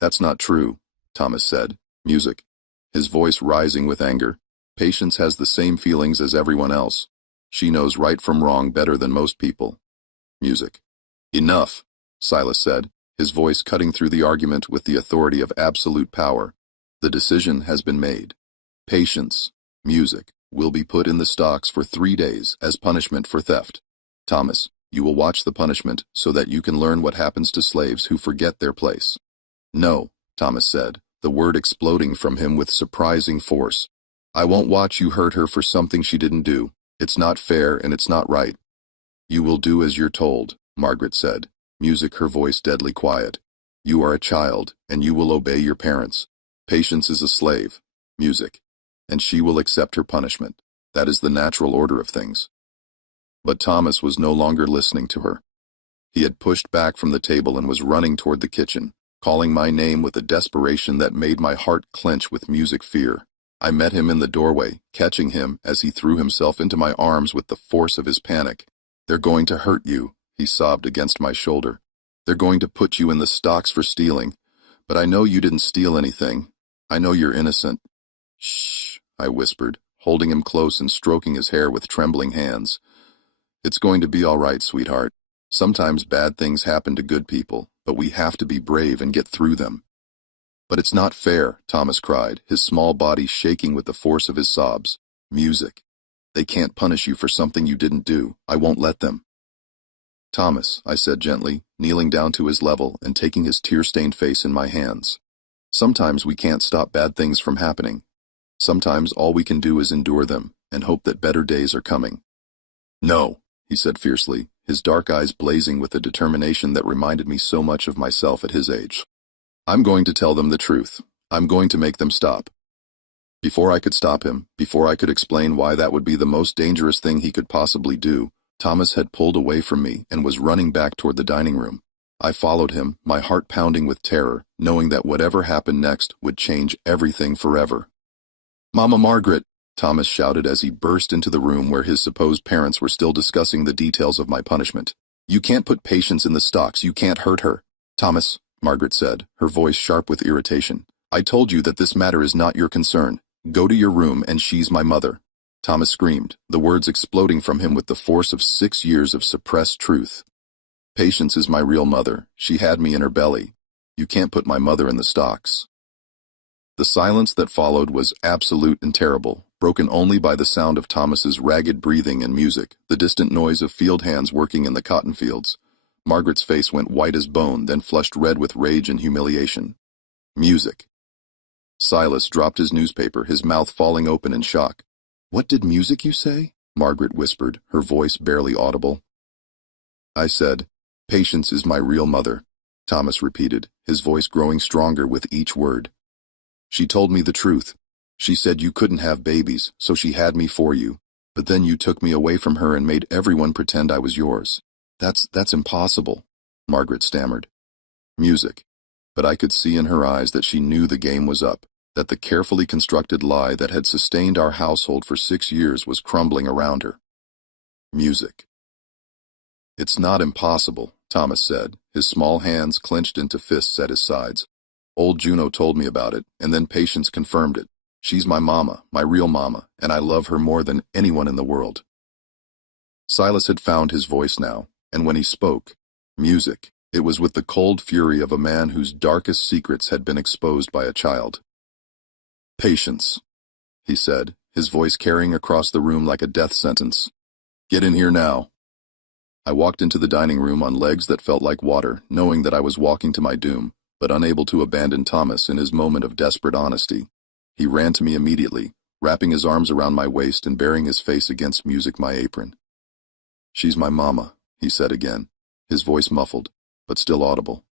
That's not true, Thomas said. Music. His voice rising with anger. Patience has the same feelings as everyone else. She knows right from wrong better than most people. Music. Enough, Silas said, his voice cutting through the argument with the authority of absolute power. The decision has been made. Patience, Music, will be put in the stocks for 3 days as punishment for theft. Thomas, you will watch the punishment so that you can learn what happens to slaves who forget their place. No, Thomas said, the word exploding from him with surprising force. I won't watch you hurt her for something she didn't do. It's not fair and it's not right. You will do as you're told, Margaret said. Music, her voice deadly quiet. You are a child, and you will obey your parents. Patience is a slave, Music, and she will accept her punishment. That is the natural order of things. But Thomas was no longer listening to her. He had pushed back from the table and was running toward the kitchen, calling my name with a desperation that made my heart clench with Music fear. I met him in the doorway, catching him as he threw himself into my arms with the force of his panic. They're going to hurt you, he sobbed against my shoulder. They're going to put you in the stocks for stealing. But I know you didn't steal anything. I know you're innocent. Shh, I whispered, holding him close and stroking his hair with trembling hands. It's going to be all right, sweetheart. Sometimes bad things happen to good people, but we have to be brave and get through them. But it's not fair, Thomas cried, his small body shaking with the force of his sobs. Music. They can't punish you for something you didn't do. I won't let them. Thomas, I said gently, kneeling down to his level and taking his tear-stained face in my hands. Sometimes we can't stop bad things from happening. Sometimes all we can do is endure them and hope that better days are coming. No, he said fiercely, his dark eyes blazing with a determination that reminded me so much of myself at his age. I'm going to tell them the truth. I'm going to make them stop. Before I could stop him, before I could explain why that would be the most dangerous thing he could possibly do, Thomas had pulled away from me and was running back toward the dining room. I followed him, my heart pounding with terror, knowing that whatever happened next would change everything forever. Mama Margaret, Thomas shouted as he burst into the room where his supposed parents were still discussing the details of my punishment. You can't put Patience in the stocks, you can't hurt her. Thomas, Margaret said, her voice sharp with irritation. I told you that this matter is not your concern. Go to your room and she's my mother. Thomas screamed, the words exploding from him with the force of 6 years of suppressed truth. Patience is my real mother. She had me in her belly. You can't put my mother in the stocks. The silence that followed was absolute and terrible, broken only by the sound of Thomas's ragged breathing and music, the distant noise of field hands working in the cotton fields. Margaret's face went white as bone, then flushed red with rage and humiliation. Music. Silas dropped his newspaper, his mouth falling open in shock. What did Music, you say? Margaret whispered, her voice barely audible. I said, Patience is my real mother, Thomas repeated, his voice growing stronger with each word. She told me the truth. She said you couldn't have babies, so she had me for you. But then you took me away from her and made everyone pretend I was yours. That's impossible, Margaret stammered. Music. But I could see in her eyes that she knew the game was up, that the carefully constructed lie that had sustained our household for 6 years was crumbling around her. Music. It's not impossible, Thomas said, his small hands clenched into fists at his sides. Old Juno told me about it, and then Patience confirmed it. She's my mama, my real mama, and I love her more than anyone in the world. Silas had found his voice now, and when he spoke, Music, it was with the cold fury of a man whose darkest secrets had been exposed by a child. Patience, he said, his voice carrying across the room like a death sentence. Get in here now. I walked into the dining room on legs that felt like water, knowing that I was walking to my doom, but unable to abandon Thomas in his moment of desperate honesty. He ran to me immediately, wrapping his arms around my waist and burying his face against Music, my apron. "She's my mama," he said again, his voice muffled, but still audible.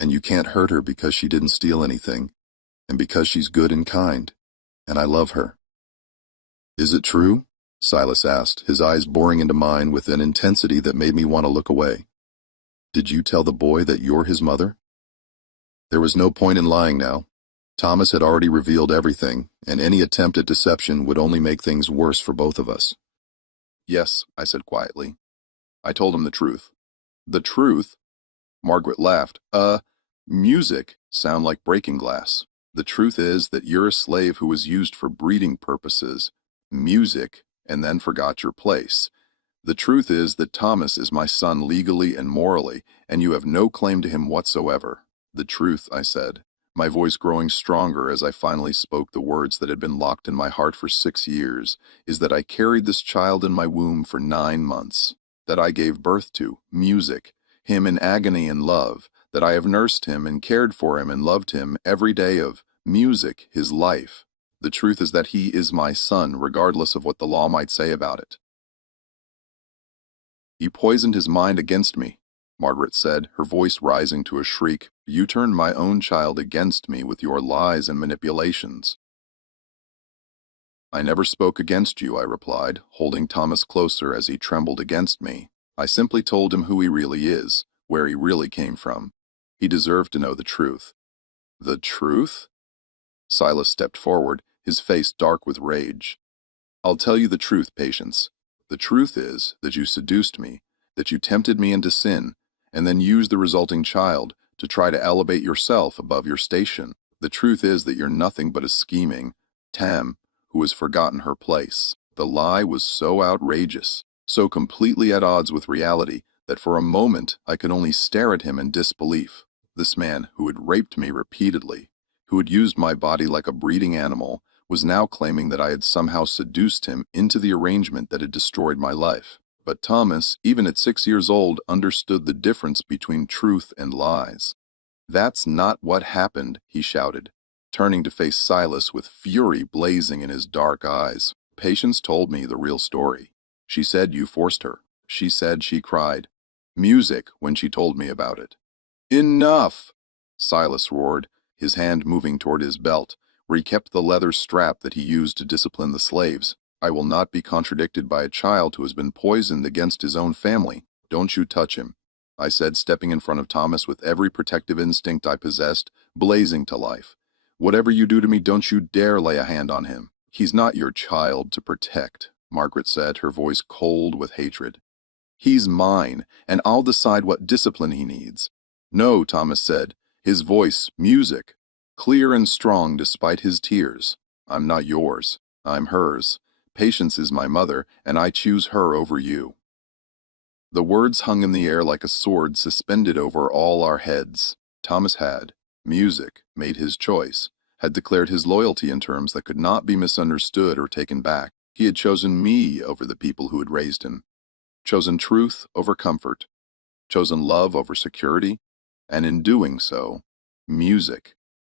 "And you can't hurt her because she didn't steal anything, and because she's good and kind, and I love her." "Is it true?" Silas asked, his eyes boring into mine with an intensity that made me want to look away. "Did you tell the boy that you're his mother?" There was no point in lying now. Thomas had already revealed everything, and any attempt at deception would only make things worse for both of us. "Yes," I said quietly. "I told him the truth." "The truth?" Margaret laughed. Music sound like breaking glass. The truth is that you're a slave who was used for breeding purposes, music, and then forgot your place. The truth is that Thomas is my son legally and morally, and you have no claim to him whatsoever." "The truth," I said, my voice growing stronger as I finally spoke the words that had been locked in my heart for 6 years, "is that I carried this child in my womb for 9 months, that I gave birth to, music, him in agony and love, that I have nursed him and cared for him and loved him every day of music, his life. The truth is that he is my son, regardless of what the law might say about it." "You poisoned his mind against me," Margaret said, her voice rising to a shriek. "You turned my own child against me with your lies and manipulations." "I never spoke against you," I replied, holding Thomas closer as he trembled against me. "I simply told him who he really is, where he really came from. He deserved to know the truth." "The truth?" Silas stepped forward, his face dark with rage. "I'll tell you the truth, Patience. The truth is that you seduced me, that you tempted me into sin, and then used the resulting child to try to elevate yourself above your station. The truth is that you're nothing but a scheming Tam who has forgotten her place." The lie was so outrageous, so completely at odds with reality, that for a moment I could only stare at him in disbelief. This man who had raped me repeatedly, who had used my body like a breeding animal, was now claiming that I had somehow seduced him into the arrangement that had destroyed my life. But Thomas, even at 6 years old, understood the difference between truth and lies. "That's not what happened," he shouted, turning to face Silas with fury blazing in his dark eyes. "Patience told me the real story. She said you forced her. She said she cried music when she told me about it." "Enough!" Silas roared, his hand moving toward his belt, where he kept the leather strap that he used to discipline the slaves. "I will not be contradicted by a child who has been poisoned against his own family. Don't you touch him," I said, stepping in front of Thomas with every protective instinct I possessed blazing to life. "Whatever you do to me, don't you dare lay a hand on him." "He's not your child to protect," Margaret said, her voice cold with hatred. "He's mine, and I'll decide what discipline he needs." "No," Thomas said, his voice music, clear and strong despite his tears. "I'm not yours. I'm hers. Patience is my mother, and I choose her over you." The words hung in the air like a sword suspended over all our heads. Thomas had, music, made his choice, had declared his loyalty in terms that could not be misunderstood or taken back. He had chosen me over the people who had raised him, chosen truth over comfort, chosen love over security, and in doing so, music.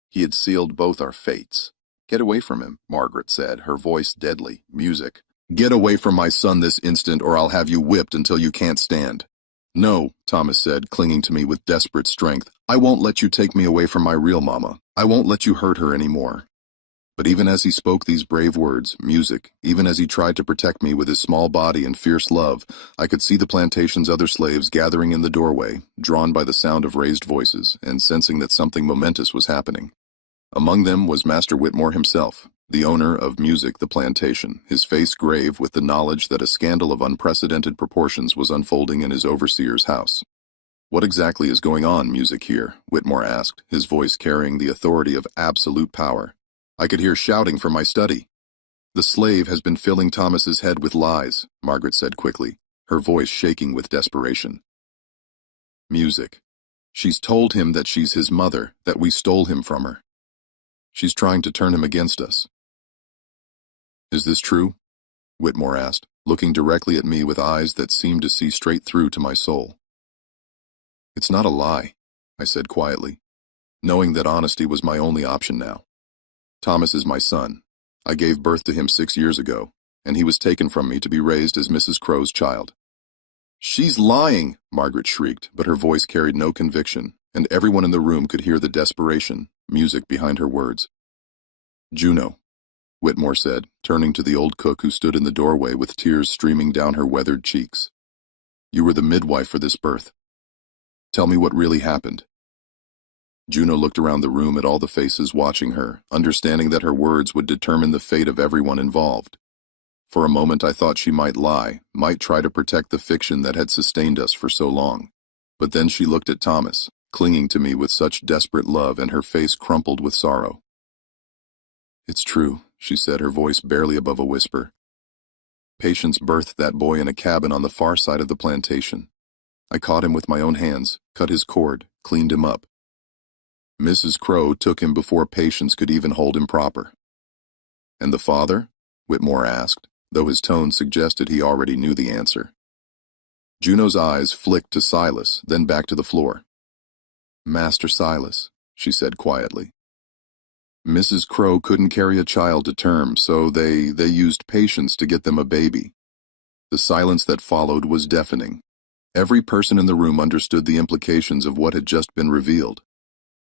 He had sealed both our fates. "Get away from him," Margaret said, her voice deadly. "Music. Get away from my son this instant, or I'll have you whipped until you can't stand." "No," Thomas said, clinging to me with desperate strength. "I won't let you take me away from my real mama. I won't let you hurt her anymore." But even as he spoke these brave words, music, even as he tried to protect me with his small body and fierce love, I could see the plantation's other slaves gathering in the doorway, drawn by the sound of raised voices, and sensing that something momentous was happening. Among them was Master Whitmore himself, the owner of Music, the Plantation, his face grave with the knowledge that a scandal of unprecedented proportions was unfolding in his overseer's house. "What exactly is going on, Music, here?" Whitmore asked, his voice carrying the authority of absolute power. I could hear shouting from my study. "The slave has been filling Thomas's head with lies," Margaret said quickly, her voice shaking with desperation. "Music. She's told him that she's his mother, that we stole him from her. She's trying to turn him against us." "Is this true?" Whitmore asked, looking directly at me with eyes that seemed to see straight through to my soul. "It's not a lie," I said quietly. knowing that honesty was my only option now. Thomas is my son. I gave birth to him 6 years ago, and he was taken from me to be raised as Mrs. Crowe's child. "She's lying!" Margaret shrieked, but her voice carried no conviction, and everyone in the room could hear the desperation, music behind her words. "Juno," Whitmore said, turning to the old cook who stood in the doorway with tears streaming down her weathered cheeks. "You were the midwife for this birth. Tell me what really happened." Juno looked around the room at all the faces watching her, understanding that her words would determine the fate of everyone involved. For a moment I thought she might lie, might try to protect the fiction that had sustained us for so long. But then she looked at Thomas, clinging to me with such desperate love, and her face crumpled with sorrow. "It's true," she said, her voice barely above a whisper. "Patience birthed that boy in a cabin on the far side of the plantation. I caught him with my own hands, cut his cord, cleaned him up. Mrs. Crowe took him before Patience could even hold him proper." "And the father?" Whitmore asked, though his tone suggested he already knew the answer. Juno's eyes flicked to Silas, then back to the floor. "Master Silas," she said quietly. "Mrs. Crowe couldn't carry a child to term, so they used Patience to get them a baby." The silence that followed was deafening. Every person in the room understood the implications of what had just been revealed.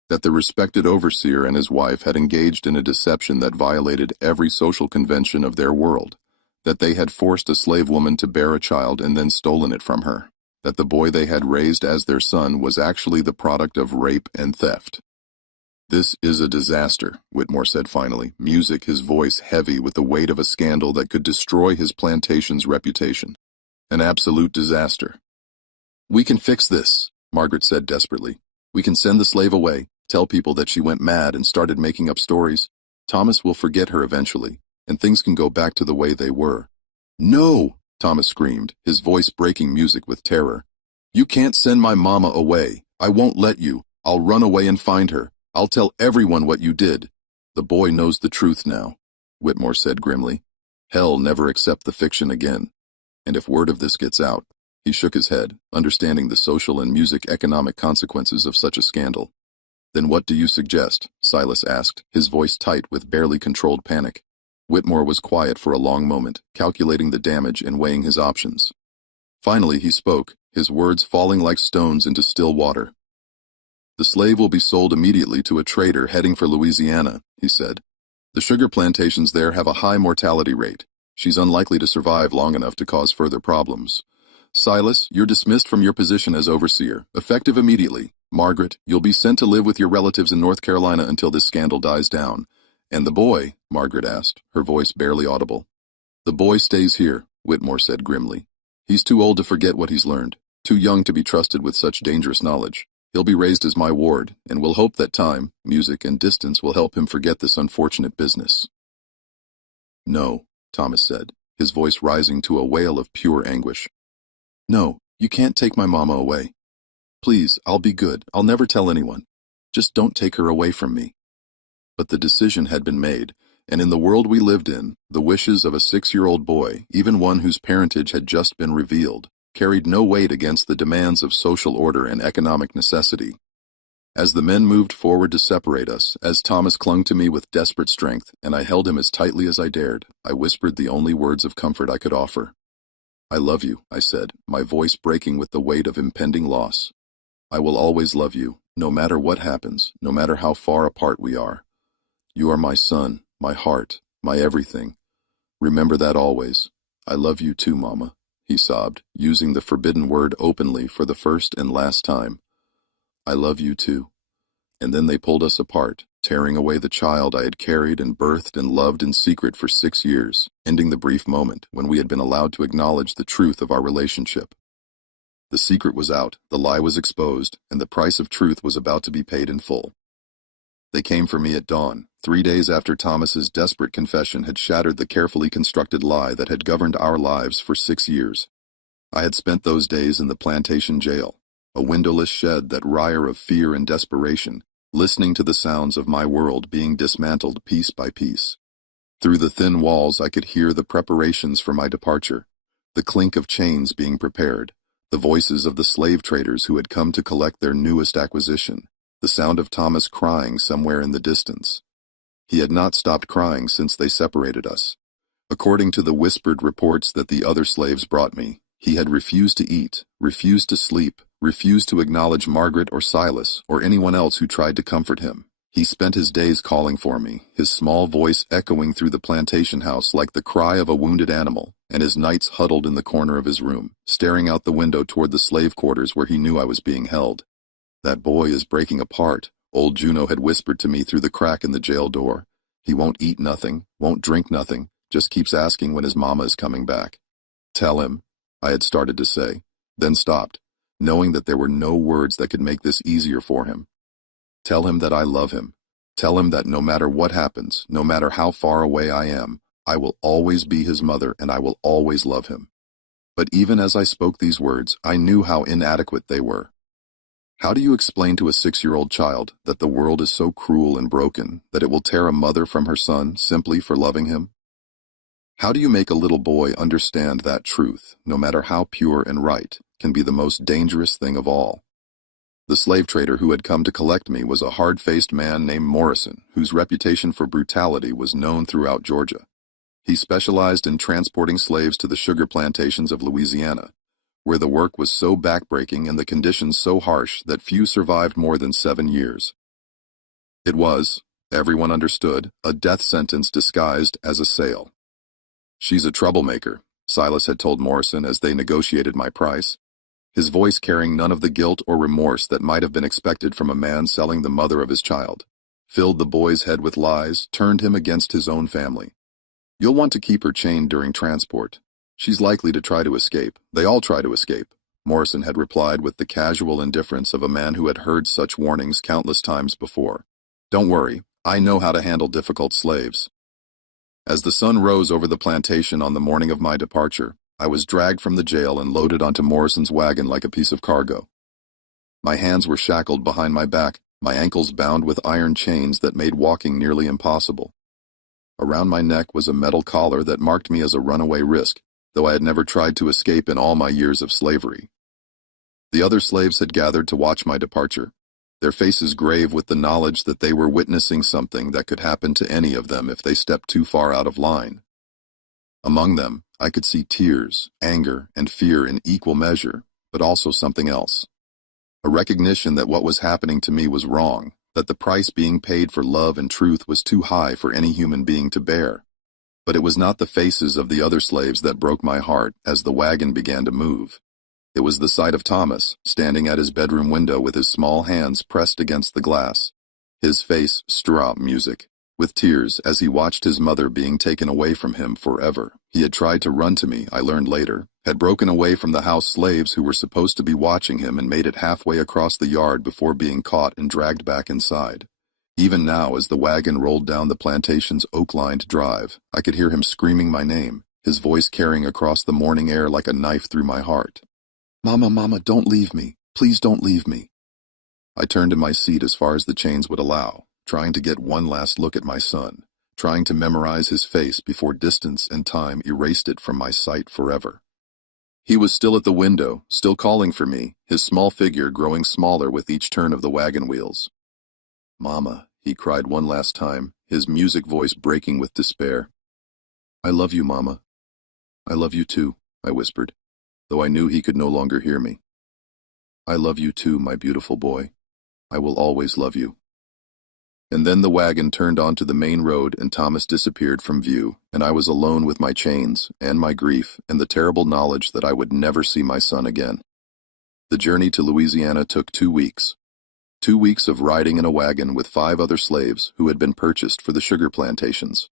That the respected overseer and his wife had engaged in a deception that violated every social convention of their world. That they had forced a slave woman to bear a child and then stolen it from her. That the boy they had raised as their son was actually the product of rape and theft. "This is a disaster," Whitmore said finally, music, his voice heavy with the weight of a scandal that could destroy his plantation's reputation. "An absolute disaster." "We can fix this," Margaret said desperately. "We can send the slave away, tell people that she went mad and started making up stories. Thomas will forget her eventually, and things can go back to the way they were." "No!" Thomas screamed, his voice breaking music with terror. "You can't send my mama away. I won't let you. I'll run away and find her. I'll tell everyone what you did." "The boy knows the truth now," Whitmore said grimly. "Hell never accept the fiction again. And if word of this gets out," he shook his head, understanding the social and music-economic consequences of such a scandal. "Then what do you suggest?" Silas asked, his voice tight with barely controlled panic. Whitmore was quiet for a long moment, calculating the damage and weighing his options. Finally he spoke, his words falling like stones into still water. "The slave will be sold immediately to a trader heading for Louisiana," he said. "The sugar plantations there have a high mortality rate. She's unlikely to survive long enough to cause further problems. Silas, you're dismissed from your position as overseer, effective immediately. Margaret, you'll be sent to live with your relatives in North Carolina until this scandal dies down. And the boy?" Margaret asked, her voice barely audible. "The boy stays here," Whitmore said grimly. "He's too old to forget what he's learned, too young to be trusted with such dangerous knowledge. He'll be raised as my ward, and we'll hope that time, music, and distance will help him forget this unfortunate business." "No," Thomas said, his voice rising to a wail of pure anguish. "No, you can't take my mama away. Please, I'll be good. I'll never tell anyone. Just don't take her away from me." But the decision had been made, and in the world we lived in, the wishes of a 6-year-old boy, even one whose parentage had just been revealed, carried no weight against the demands of social order and economic necessity. As the men moved forward to separate us, as Thomas clung to me with desperate strength, and I held him as tightly as I dared, I whispered the only words of comfort I could offer. "I love you," I said, my voice breaking with the weight of impending loss. "I will always love you, no matter what happens, no matter how far apart we are. You are my son, my heart, my everything. Remember that always. I love you too, Mama," he sobbed, using the forbidden word openly for the first and last time. "I love you too." And then they pulled us apart, tearing away the child I had carried and birthed and loved in secret for 6 years, ending the brief moment when we had been allowed to acknowledge the truth of our relationship. The secret was out, the lie was exposed, and the price of truth was about to be paid in full. They came for me at dawn, 3 days after Thomas's desperate confession had shattered the carefully constructed lie that had governed our lives for 6 years. I had spent those days in the plantation jail, a windowless shed, that wryer of fear and desperation, listening to the sounds of my world being dismantled piece by piece. Through the thin walls I could hear the preparations for my departure, the clink of chains being prepared, the voices of the slave traders who had come to collect their newest acquisition, the sound of Thomas crying somewhere in the distance. He had not stopped crying since they separated us. According to the whispered reports that the other slaves brought me, he had refused to eat, refused to sleep, refused to acknowledge Margaret or Silas or anyone else who tried to comfort him. He spent his days calling for me, his small voice echoing through the plantation house like the cry of a wounded animal, and his nights huddled in the corner of his room, staring out the window toward the slave quarters where he knew I was being held. "That boy is breaking apart," old Juno had whispered to me through the crack in the jail door. "He won't eat nothing, won't drink nothing, just keeps asking when his mama is coming back." "Tell him," I had started to say, then stopped, knowing that there were no words that could make this easier for him. "Tell him that I love him. Tell him that no matter what happens, no matter how far away I am, I will always be his mother and I will always love him." But even as I spoke these words, I knew how inadequate they were. How do you explain to a 6-year-old child that the world is so cruel and broken that it will tear a mother from her son simply for loving him? How do you make a little boy understand that truth, no matter how pure and right, can be the most dangerous thing of all? The slave trader who had come to collect me was a hard-faced man named Morrison, whose reputation for brutality was known throughout Georgia. He specialized in transporting slaves to the sugar plantations of Louisiana, where the work was so backbreaking and the conditions so harsh that few survived more than 7 years. It was, everyone understood, a death sentence disguised as a sale. "She's a troublemaker," Silas had told Morrison as they negotiated my price, his voice carrying none of the guilt or remorse that might have been expected from a man selling the mother of his child. Filled the boy's head with lies, turned him against his own family. "You'll want to keep her chained during transport. She's likely to try to escape. They all try to escape," Morrison had replied with the casual indifference of a man who had heard such warnings countless times before. "Don't worry, I know how to handle difficult slaves." As the sun rose over the plantation on the morning of my departure, I was dragged from the jail and loaded onto Morrison's wagon like a piece of cargo. My hands were shackled behind my back, my ankles bound with iron chains that made walking nearly impossible. Around my neck was a metal collar that marked me as a runaway risk, though I had never tried to escape in all my years of slavery. The other slaves had gathered to watch my departure, their faces grave with the knowledge that they were witnessing something that could happen to any of them if they stepped too far out of line. Among them, I could see tears, anger, and fear in equal measure, but also something else. A recognition that what was happening to me was wrong, that the price being paid for love and truth was too high for any human being to bear. But it was not the faces of the other slaves that broke my heart as the wagon began to move. It was the sight of Thomas, standing at his bedroom window with his small hands pressed against the glass, his face straw music, with tears as he watched his mother being taken away from him forever. He had tried to run to me, I learned later, had broken away from the house slaves who were supposed to be watching him and made it halfway across the yard before being caught and dragged back inside. Even now, as the wagon rolled down the plantation's oak-lined drive, I could hear him screaming my name, his voice carrying across the morning air like a knife through my heart. "Mama, Mama, don't leave me. Please don't leave me." I turned in my seat as far as the chains would allow, trying to get one last look at my son, trying to memorize his face before distance and time erased it from my sight forever. He was still at the window, still calling for me, his small figure growing smaller with each turn of the wagon wheels. "Mama," he cried one last time, his music voice breaking with despair. "I love you, Mama." "I love you too," I whispered, though I knew he could no longer hear me. "I love you too, my beautiful boy. I will always love you." And then the wagon turned onto the main road and Thomas disappeared from view, and I was alone with my chains and my grief and the terrible knowledge that I would never see my son again. The journey to Louisiana took 2 weeks. 2 weeks of riding in a wagon with 5 other slaves who had been purchased for the sugar plantations.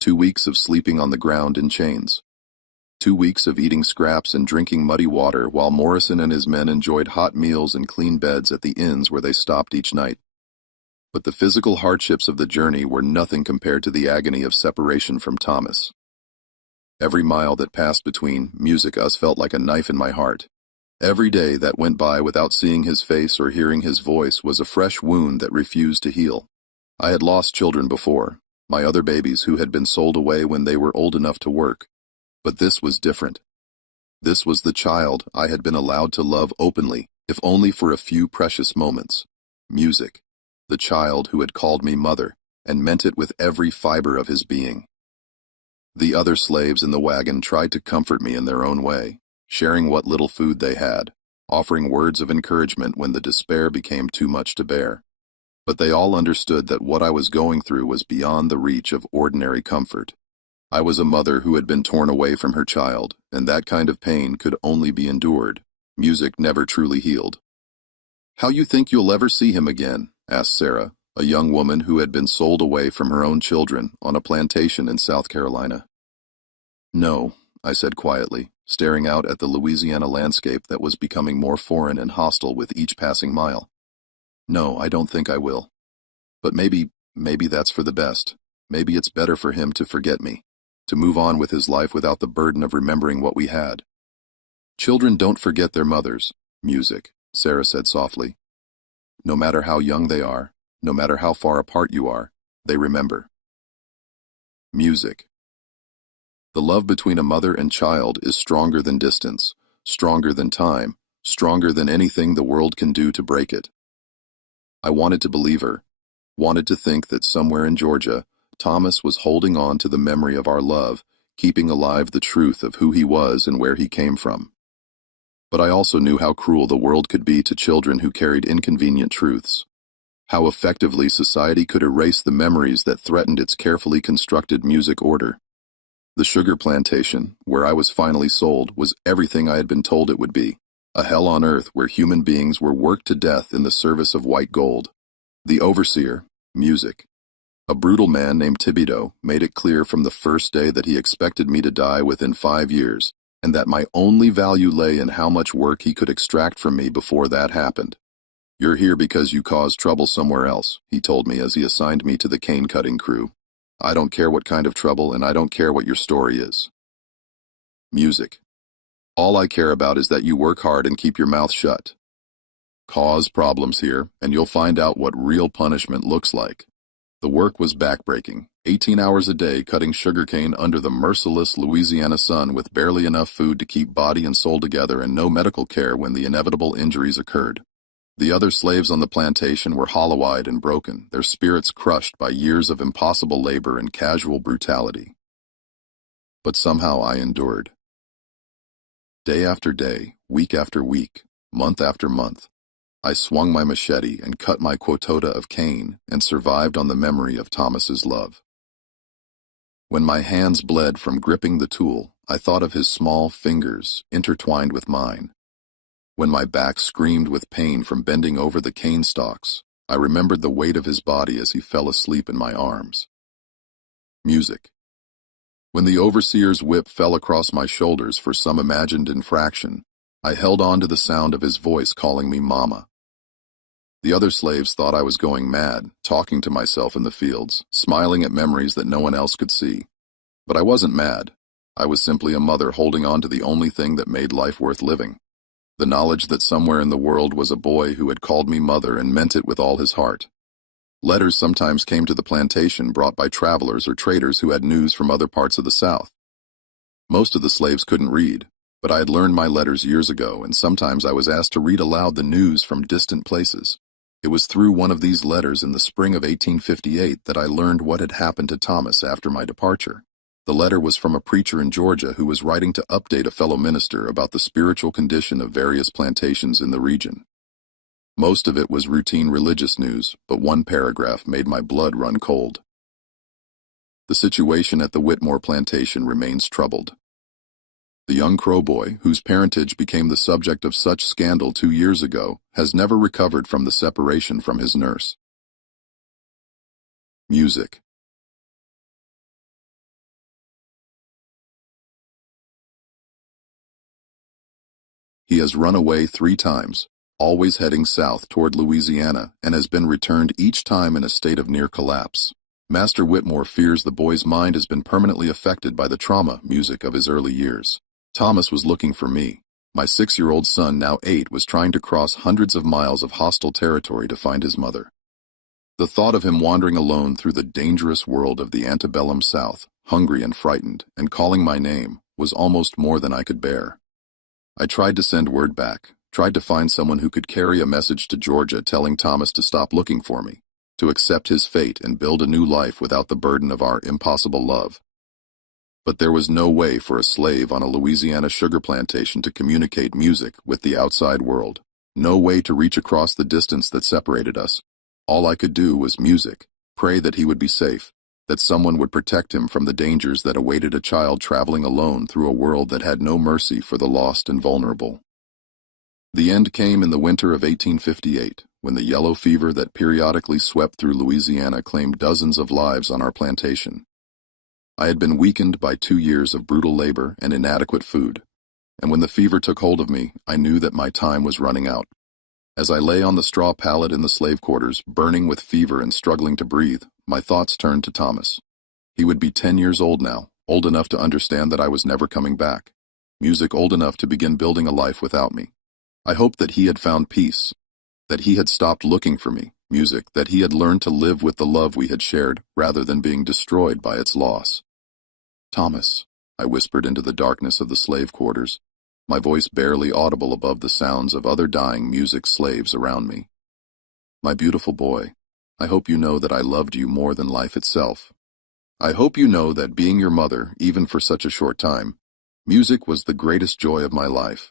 2 weeks of sleeping on the ground in chains. 2 weeks of eating scraps and drinking muddy water while Morrison and his men enjoyed hot meals and clean beds at the inns where they stopped each night. But the physical hardships of the journey were nothing compared to the agony of separation from Thomas. Every mile that passed between music us felt like a knife in my heart. Every day that went by without seeing his face or hearing his voice was a fresh wound that refused to heal. I had lost children before, my other babies who had been sold away when they were old enough to work. But this was different. This was the child I had been allowed to love openly, if only for a few precious moments. Music. the child who had called me mother, and meant it with every fiber of his being. The other slaves in the wagon tried to comfort me in their own way, sharing what little food they had, offering words of encouragement when the despair became too much to bear. But they all understood that what I was going through was beyond the reach of ordinary comfort. I was a mother who had been torn away from her child, and that kind of pain could only be endured. Music never truly healed. "How you think you'll ever see him again?" asked Sarah, a young woman who had been sold away from her own children on a plantation in South Carolina. "No," I said quietly, staring out at the Louisiana landscape that was becoming more foreign and hostile with each passing mile. "No, I don't think I will. But maybe that's for the best. Maybe it's better for him to forget me, to move on with his life without the burden of remembering what we had." "Children don't forget their mothers." "Music," Sarah said softly. "No matter how young they are, no matter how far apart you are, they remember." Music. The love between a mother and child is stronger than distance, stronger than time, stronger than anything the world can do to break it. I wanted to believe her, wanted to think that somewhere in Georgia, Thomas was holding on to the memory of our love, keeping alive the truth of who he was and where he came from. But I also knew how cruel the world could be to children who carried inconvenient truths, how effectively society could erase the memories that threatened its carefully constructed music order. The sugar plantation, where I was finally sold, was everything I had been told it would be, a hell on earth where human beings were worked to death in the service of white gold. The overseer, music, a brutal man named Thibodeau, made it clear from the first day that he expected me to die within 5 years, and that my only value lay in how much work he could extract from me before that happened. "You're here because you caused trouble somewhere else," he told me as he assigned me to the cane-cutting crew. "I don't care what kind of trouble, and I don't care what your story is." Music. "All I care about is that you work hard and keep your mouth shut. Cause problems here, and you'll find out what real punishment looks like." The work was backbreaking, 18 hours a day cutting sugarcane under the merciless Louisiana sun with barely enough food to keep body and soul together and no medical care when the inevitable injuries occurred. The other slaves on the plantation were hollow-eyed and broken, their spirits crushed by years of impossible labor and casual brutality. But somehow I endured. Day after day, week after week, month after month, I swung my machete and cut my quota of cane and survived on the memory of Thomas's love. When my hands bled from gripping the tool, I thought of his small fingers intertwined with mine. When my back screamed with pain from bending over the cane stalks, I remembered the weight of his body as he fell asleep in my arms. Music. When the overseer's whip fell across my shoulders for some imagined infraction, I held on to the sound of his voice calling me Mama. The other slaves thought I was going mad, talking to myself in the fields, smiling at memories that no one else could see. But I wasn't mad. I was simply a mother holding on to the only thing that made life worth living. The knowledge that somewhere in the world was a boy who had called me mother and meant it with all his heart. Letters sometimes came to the plantation brought by travelers or traders who had news from other parts of the South. Most of the slaves couldn't read, but I had learned my letters years ago, and sometimes I was asked to read aloud the news from distant places. It was through one of these letters in the spring of 1858 that I learned what had happened to Thomas after my departure. The letter was from a preacher in Georgia who was writing to update a fellow minister about the spiritual condition of various plantations in the region. Most of it was routine religious news, but one paragraph made my blood run cold. The situation at the Whitmore plantation remains troubled. The young Crowe boy, whose parentage became the subject of such scandal 2 years ago, has never recovered from the separation from his nurse. Music. He has run away 3 times, always heading south toward Louisiana, and has been returned each time in a state of near collapse. Master Whitmore fears the boy's mind has been permanently affected by the trauma music of his early years. Thomas was looking for me. My 6-year-old son, now 8, was trying to cross hundreds of miles of hostile territory to find his mother. The thought of him wandering alone through the dangerous world of the antebellum South, hungry and frightened, and calling my name, was almost more than I could bear. I tried to send word back, tried to find someone who could carry a message to Georgia telling Thomas to stop looking for me, to accept his fate and build a new life without the burden of our impossible love. But there was no way for a slave on a Louisiana sugar plantation to communicate music with the outside world. No way to reach across the distance that separated us. All I could do was music, pray that he would be safe, that someone would protect him from the dangers that awaited a child traveling alone through a world that had no mercy for the lost and vulnerable. The end came in the winter of 1858, when the yellow fever that periodically swept through Louisiana claimed dozens of lives on our plantation. I had been weakened by 2 years of brutal labor and inadequate food, and when the fever took hold of me, I knew that my time was running out. As I lay on the straw pallet in the slave quarters, burning with fever and struggling to breathe, my thoughts turned to Thomas. He would be 10 years old now, old enough to understand that I was never coming back. Music old enough to begin building a life without me. I hoped that he had found peace, that he had stopped looking for me, music, that he had learned to live with the love we had shared, rather than being destroyed by its loss. "Thomas," I whispered into the darkness of the slave quarters, my voice barely audible above the sounds of other dying music slaves around me. "My beautiful boy, I hope you know that I loved you more than life itself. I hope you know that being your mother, even for such a short time, music was the greatest joy of my life.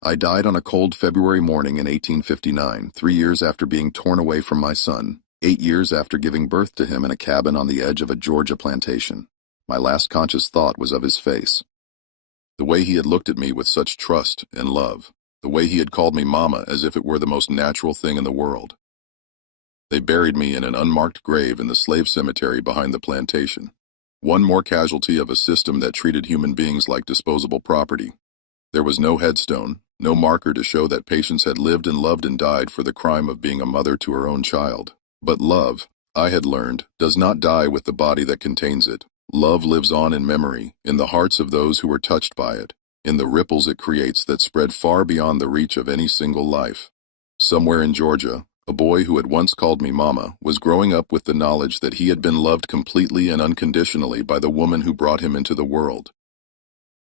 I died on a cold February morning in 1859, 3 years after being torn away from my son, 8 years after giving birth to him in a cabin on the edge of a Georgia plantation. My last conscious thought was of his face. The way he had looked at me with such trust and love, the way he had called me mama as if it were the most natural thing in the world. They buried me in an unmarked grave in the slave cemetery behind the plantation. One more casualty of a system that treated human beings like disposable property. There was no headstone, no marker to show that Patience had lived and loved and died for the crime of being a mother to her own child. But love, I had learned, does not die with the body that contains it. Love lives on in memory, in the hearts of those who were touched by it, in the ripples it creates that spread far beyond the reach of any single life. Somewhere in Georgia, a boy who had once called me mama was growing up with the knowledge that he had been loved completely and unconditionally by the woman who brought him into the world.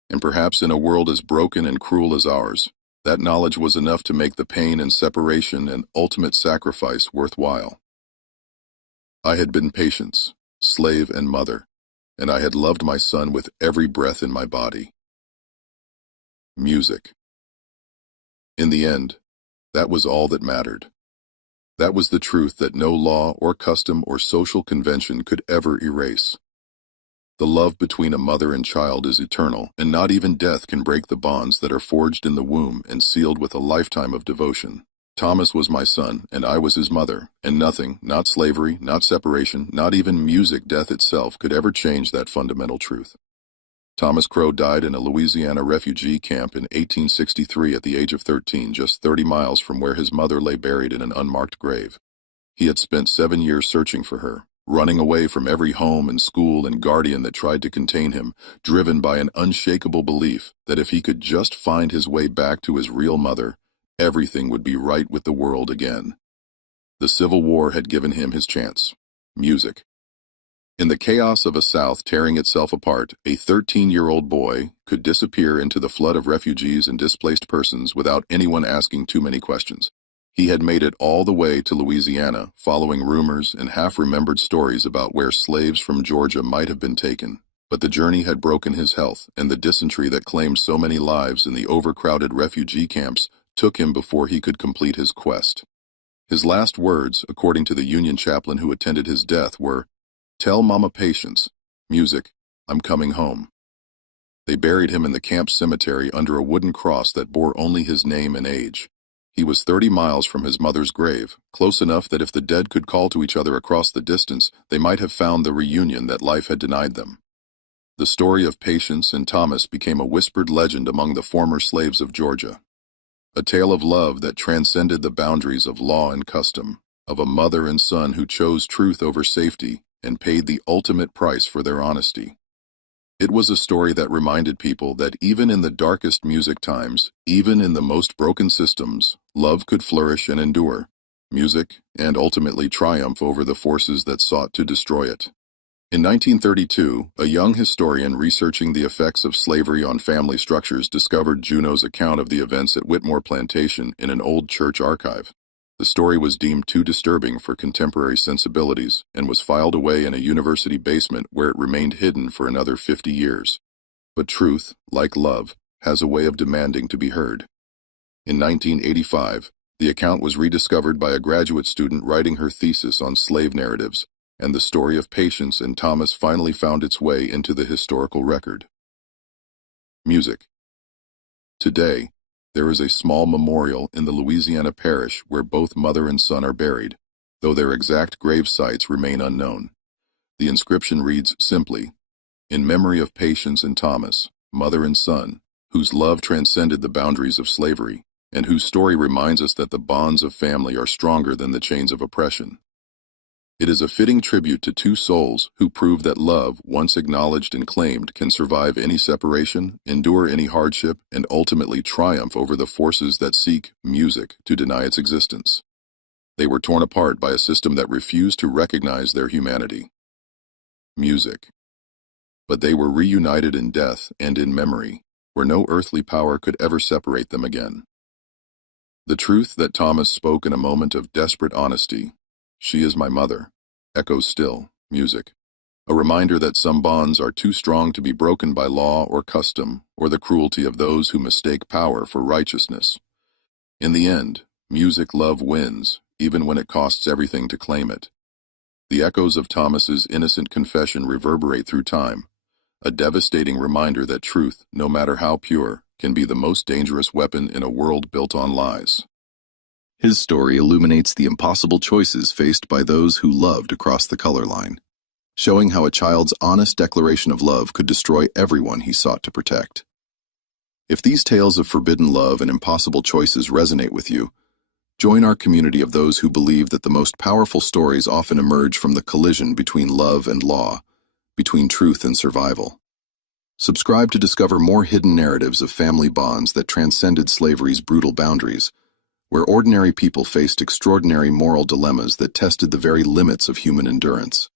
And perhaps in a world as broken and cruel as ours, that knowledge was enough to make the pain and separation and ultimate sacrifice worthwhile. I had been Patience, slave and mother, and I had loved my son with every breath in my body. Music. In the end, that was all that mattered. That was the truth that no law or custom or social convention could ever erase. The love between a mother and child is eternal, and not even death can break the bonds that are forged in the womb and sealed with a lifetime of devotion. Thomas was my son, and I was his mother, and nothing, not slavery, not separation, not even music death itself could ever change that fundamental truth. Thomas Crowe died in a Louisiana refugee camp in 1863 at the age of 13, just 30 miles from where his mother lay buried in an unmarked grave. He had spent 7 years searching for her, running away from every home and school and guardian that tried to contain him, driven by an unshakable belief that if he could just find his way back to his real mother, everything would be right with the world again. The Civil War had given him his chance. Music. In the chaos of a South tearing itself apart, a 13-year-old boy could disappear into the flood of refugees and displaced persons without anyone asking too many questions. He had made it all the way to Louisiana, following rumors and half-remembered stories about where slaves from Georgia might have been taken. But the journey had broken his health, and the dysentery that claimed so many lives in the overcrowded refugee camps took him before he could complete his quest. His last words, according to the Union chaplain who attended his death, were, "Tell Mama Patience, music, I'm coming home." They buried him in the camp cemetery under a wooden cross that bore only his name and age. He was 30 miles from his mother's grave, close enough that if the dead could call to each other across the distance, they might have found the reunion that life had denied them. The story of Patience and Thomas became a whispered legend among the former slaves of Georgia. A tale of love that transcended the boundaries of law and custom, of a mother and son who chose truth over safety and paid the ultimate price for their honesty. It was a story that reminded people that even in the darkest music times, even in the most broken systems, love could flourish and endure, music, and ultimately triumph over the forces that sought to destroy it. In 1932, a young historian researching the effects of slavery on family structures discovered Juno's account of the events at Whitmore Plantation in an old church archive. The story was deemed too disturbing for contemporary sensibilities and was filed away in a university basement where it remained hidden for another 50 years. But truth, like love, has a way of demanding to be heard. In 1985, the account was rediscovered by a graduate student writing her thesis on slave narratives, and the story of Patience and Thomas finally found its way into the historical record. Music. Today, there is a small memorial in the Louisiana parish where both mother and son are buried, though their exact grave sites remain unknown. The inscription reads simply, "In memory of Patience and Thomas, mother and son, whose love transcended the boundaries of slavery, and whose story reminds us that the bonds of family are stronger than the chains of oppression." It is a fitting tribute to two souls who prove that love, once acknowledged and claimed, can survive any separation, endure any hardship, and ultimately triumph over the forces that seek, music, to deny its existence. They were torn apart by a system that refused to recognize their humanity. Music. But they were reunited in death and in memory, where no earthly power could ever separate them again. The truth that Thomas spoke in a moment of desperate honesty, "She is my mother," echoes still, music. A reminder that some bonds are too strong to be broken by law or custom, or the cruelty of those who mistake power for righteousness. In the end, music love wins, even when it costs everything to claim it. The echoes of Thomas's innocent confession reverberate through time, a devastating reminder that truth, no matter how pure, can be the most dangerous weapon in a world built on lies. His story illuminates the impossible choices faced by those who loved across the color line, showing how a child's honest declaration of love could destroy everyone he sought to protect. If these tales of forbidden love and impossible choices resonate with you, join our community of those who believe that the most powerful stories often emerge from the collision between love and law, between truth and survival. Subscribe to discover more hidden narratives of family bonds that transcended slavery's brutal boundaries, where ordinary people faced extraordinary moral dilemmas that tested the very limits of human endurance.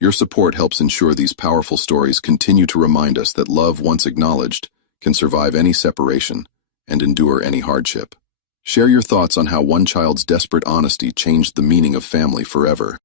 Your support helps ensure these powerful stories continue to remind us that love, once acknowledged, can survive any separation and endure any hardship. Share your thoughts on how one child's desperate honesty changed the meaning of family forever.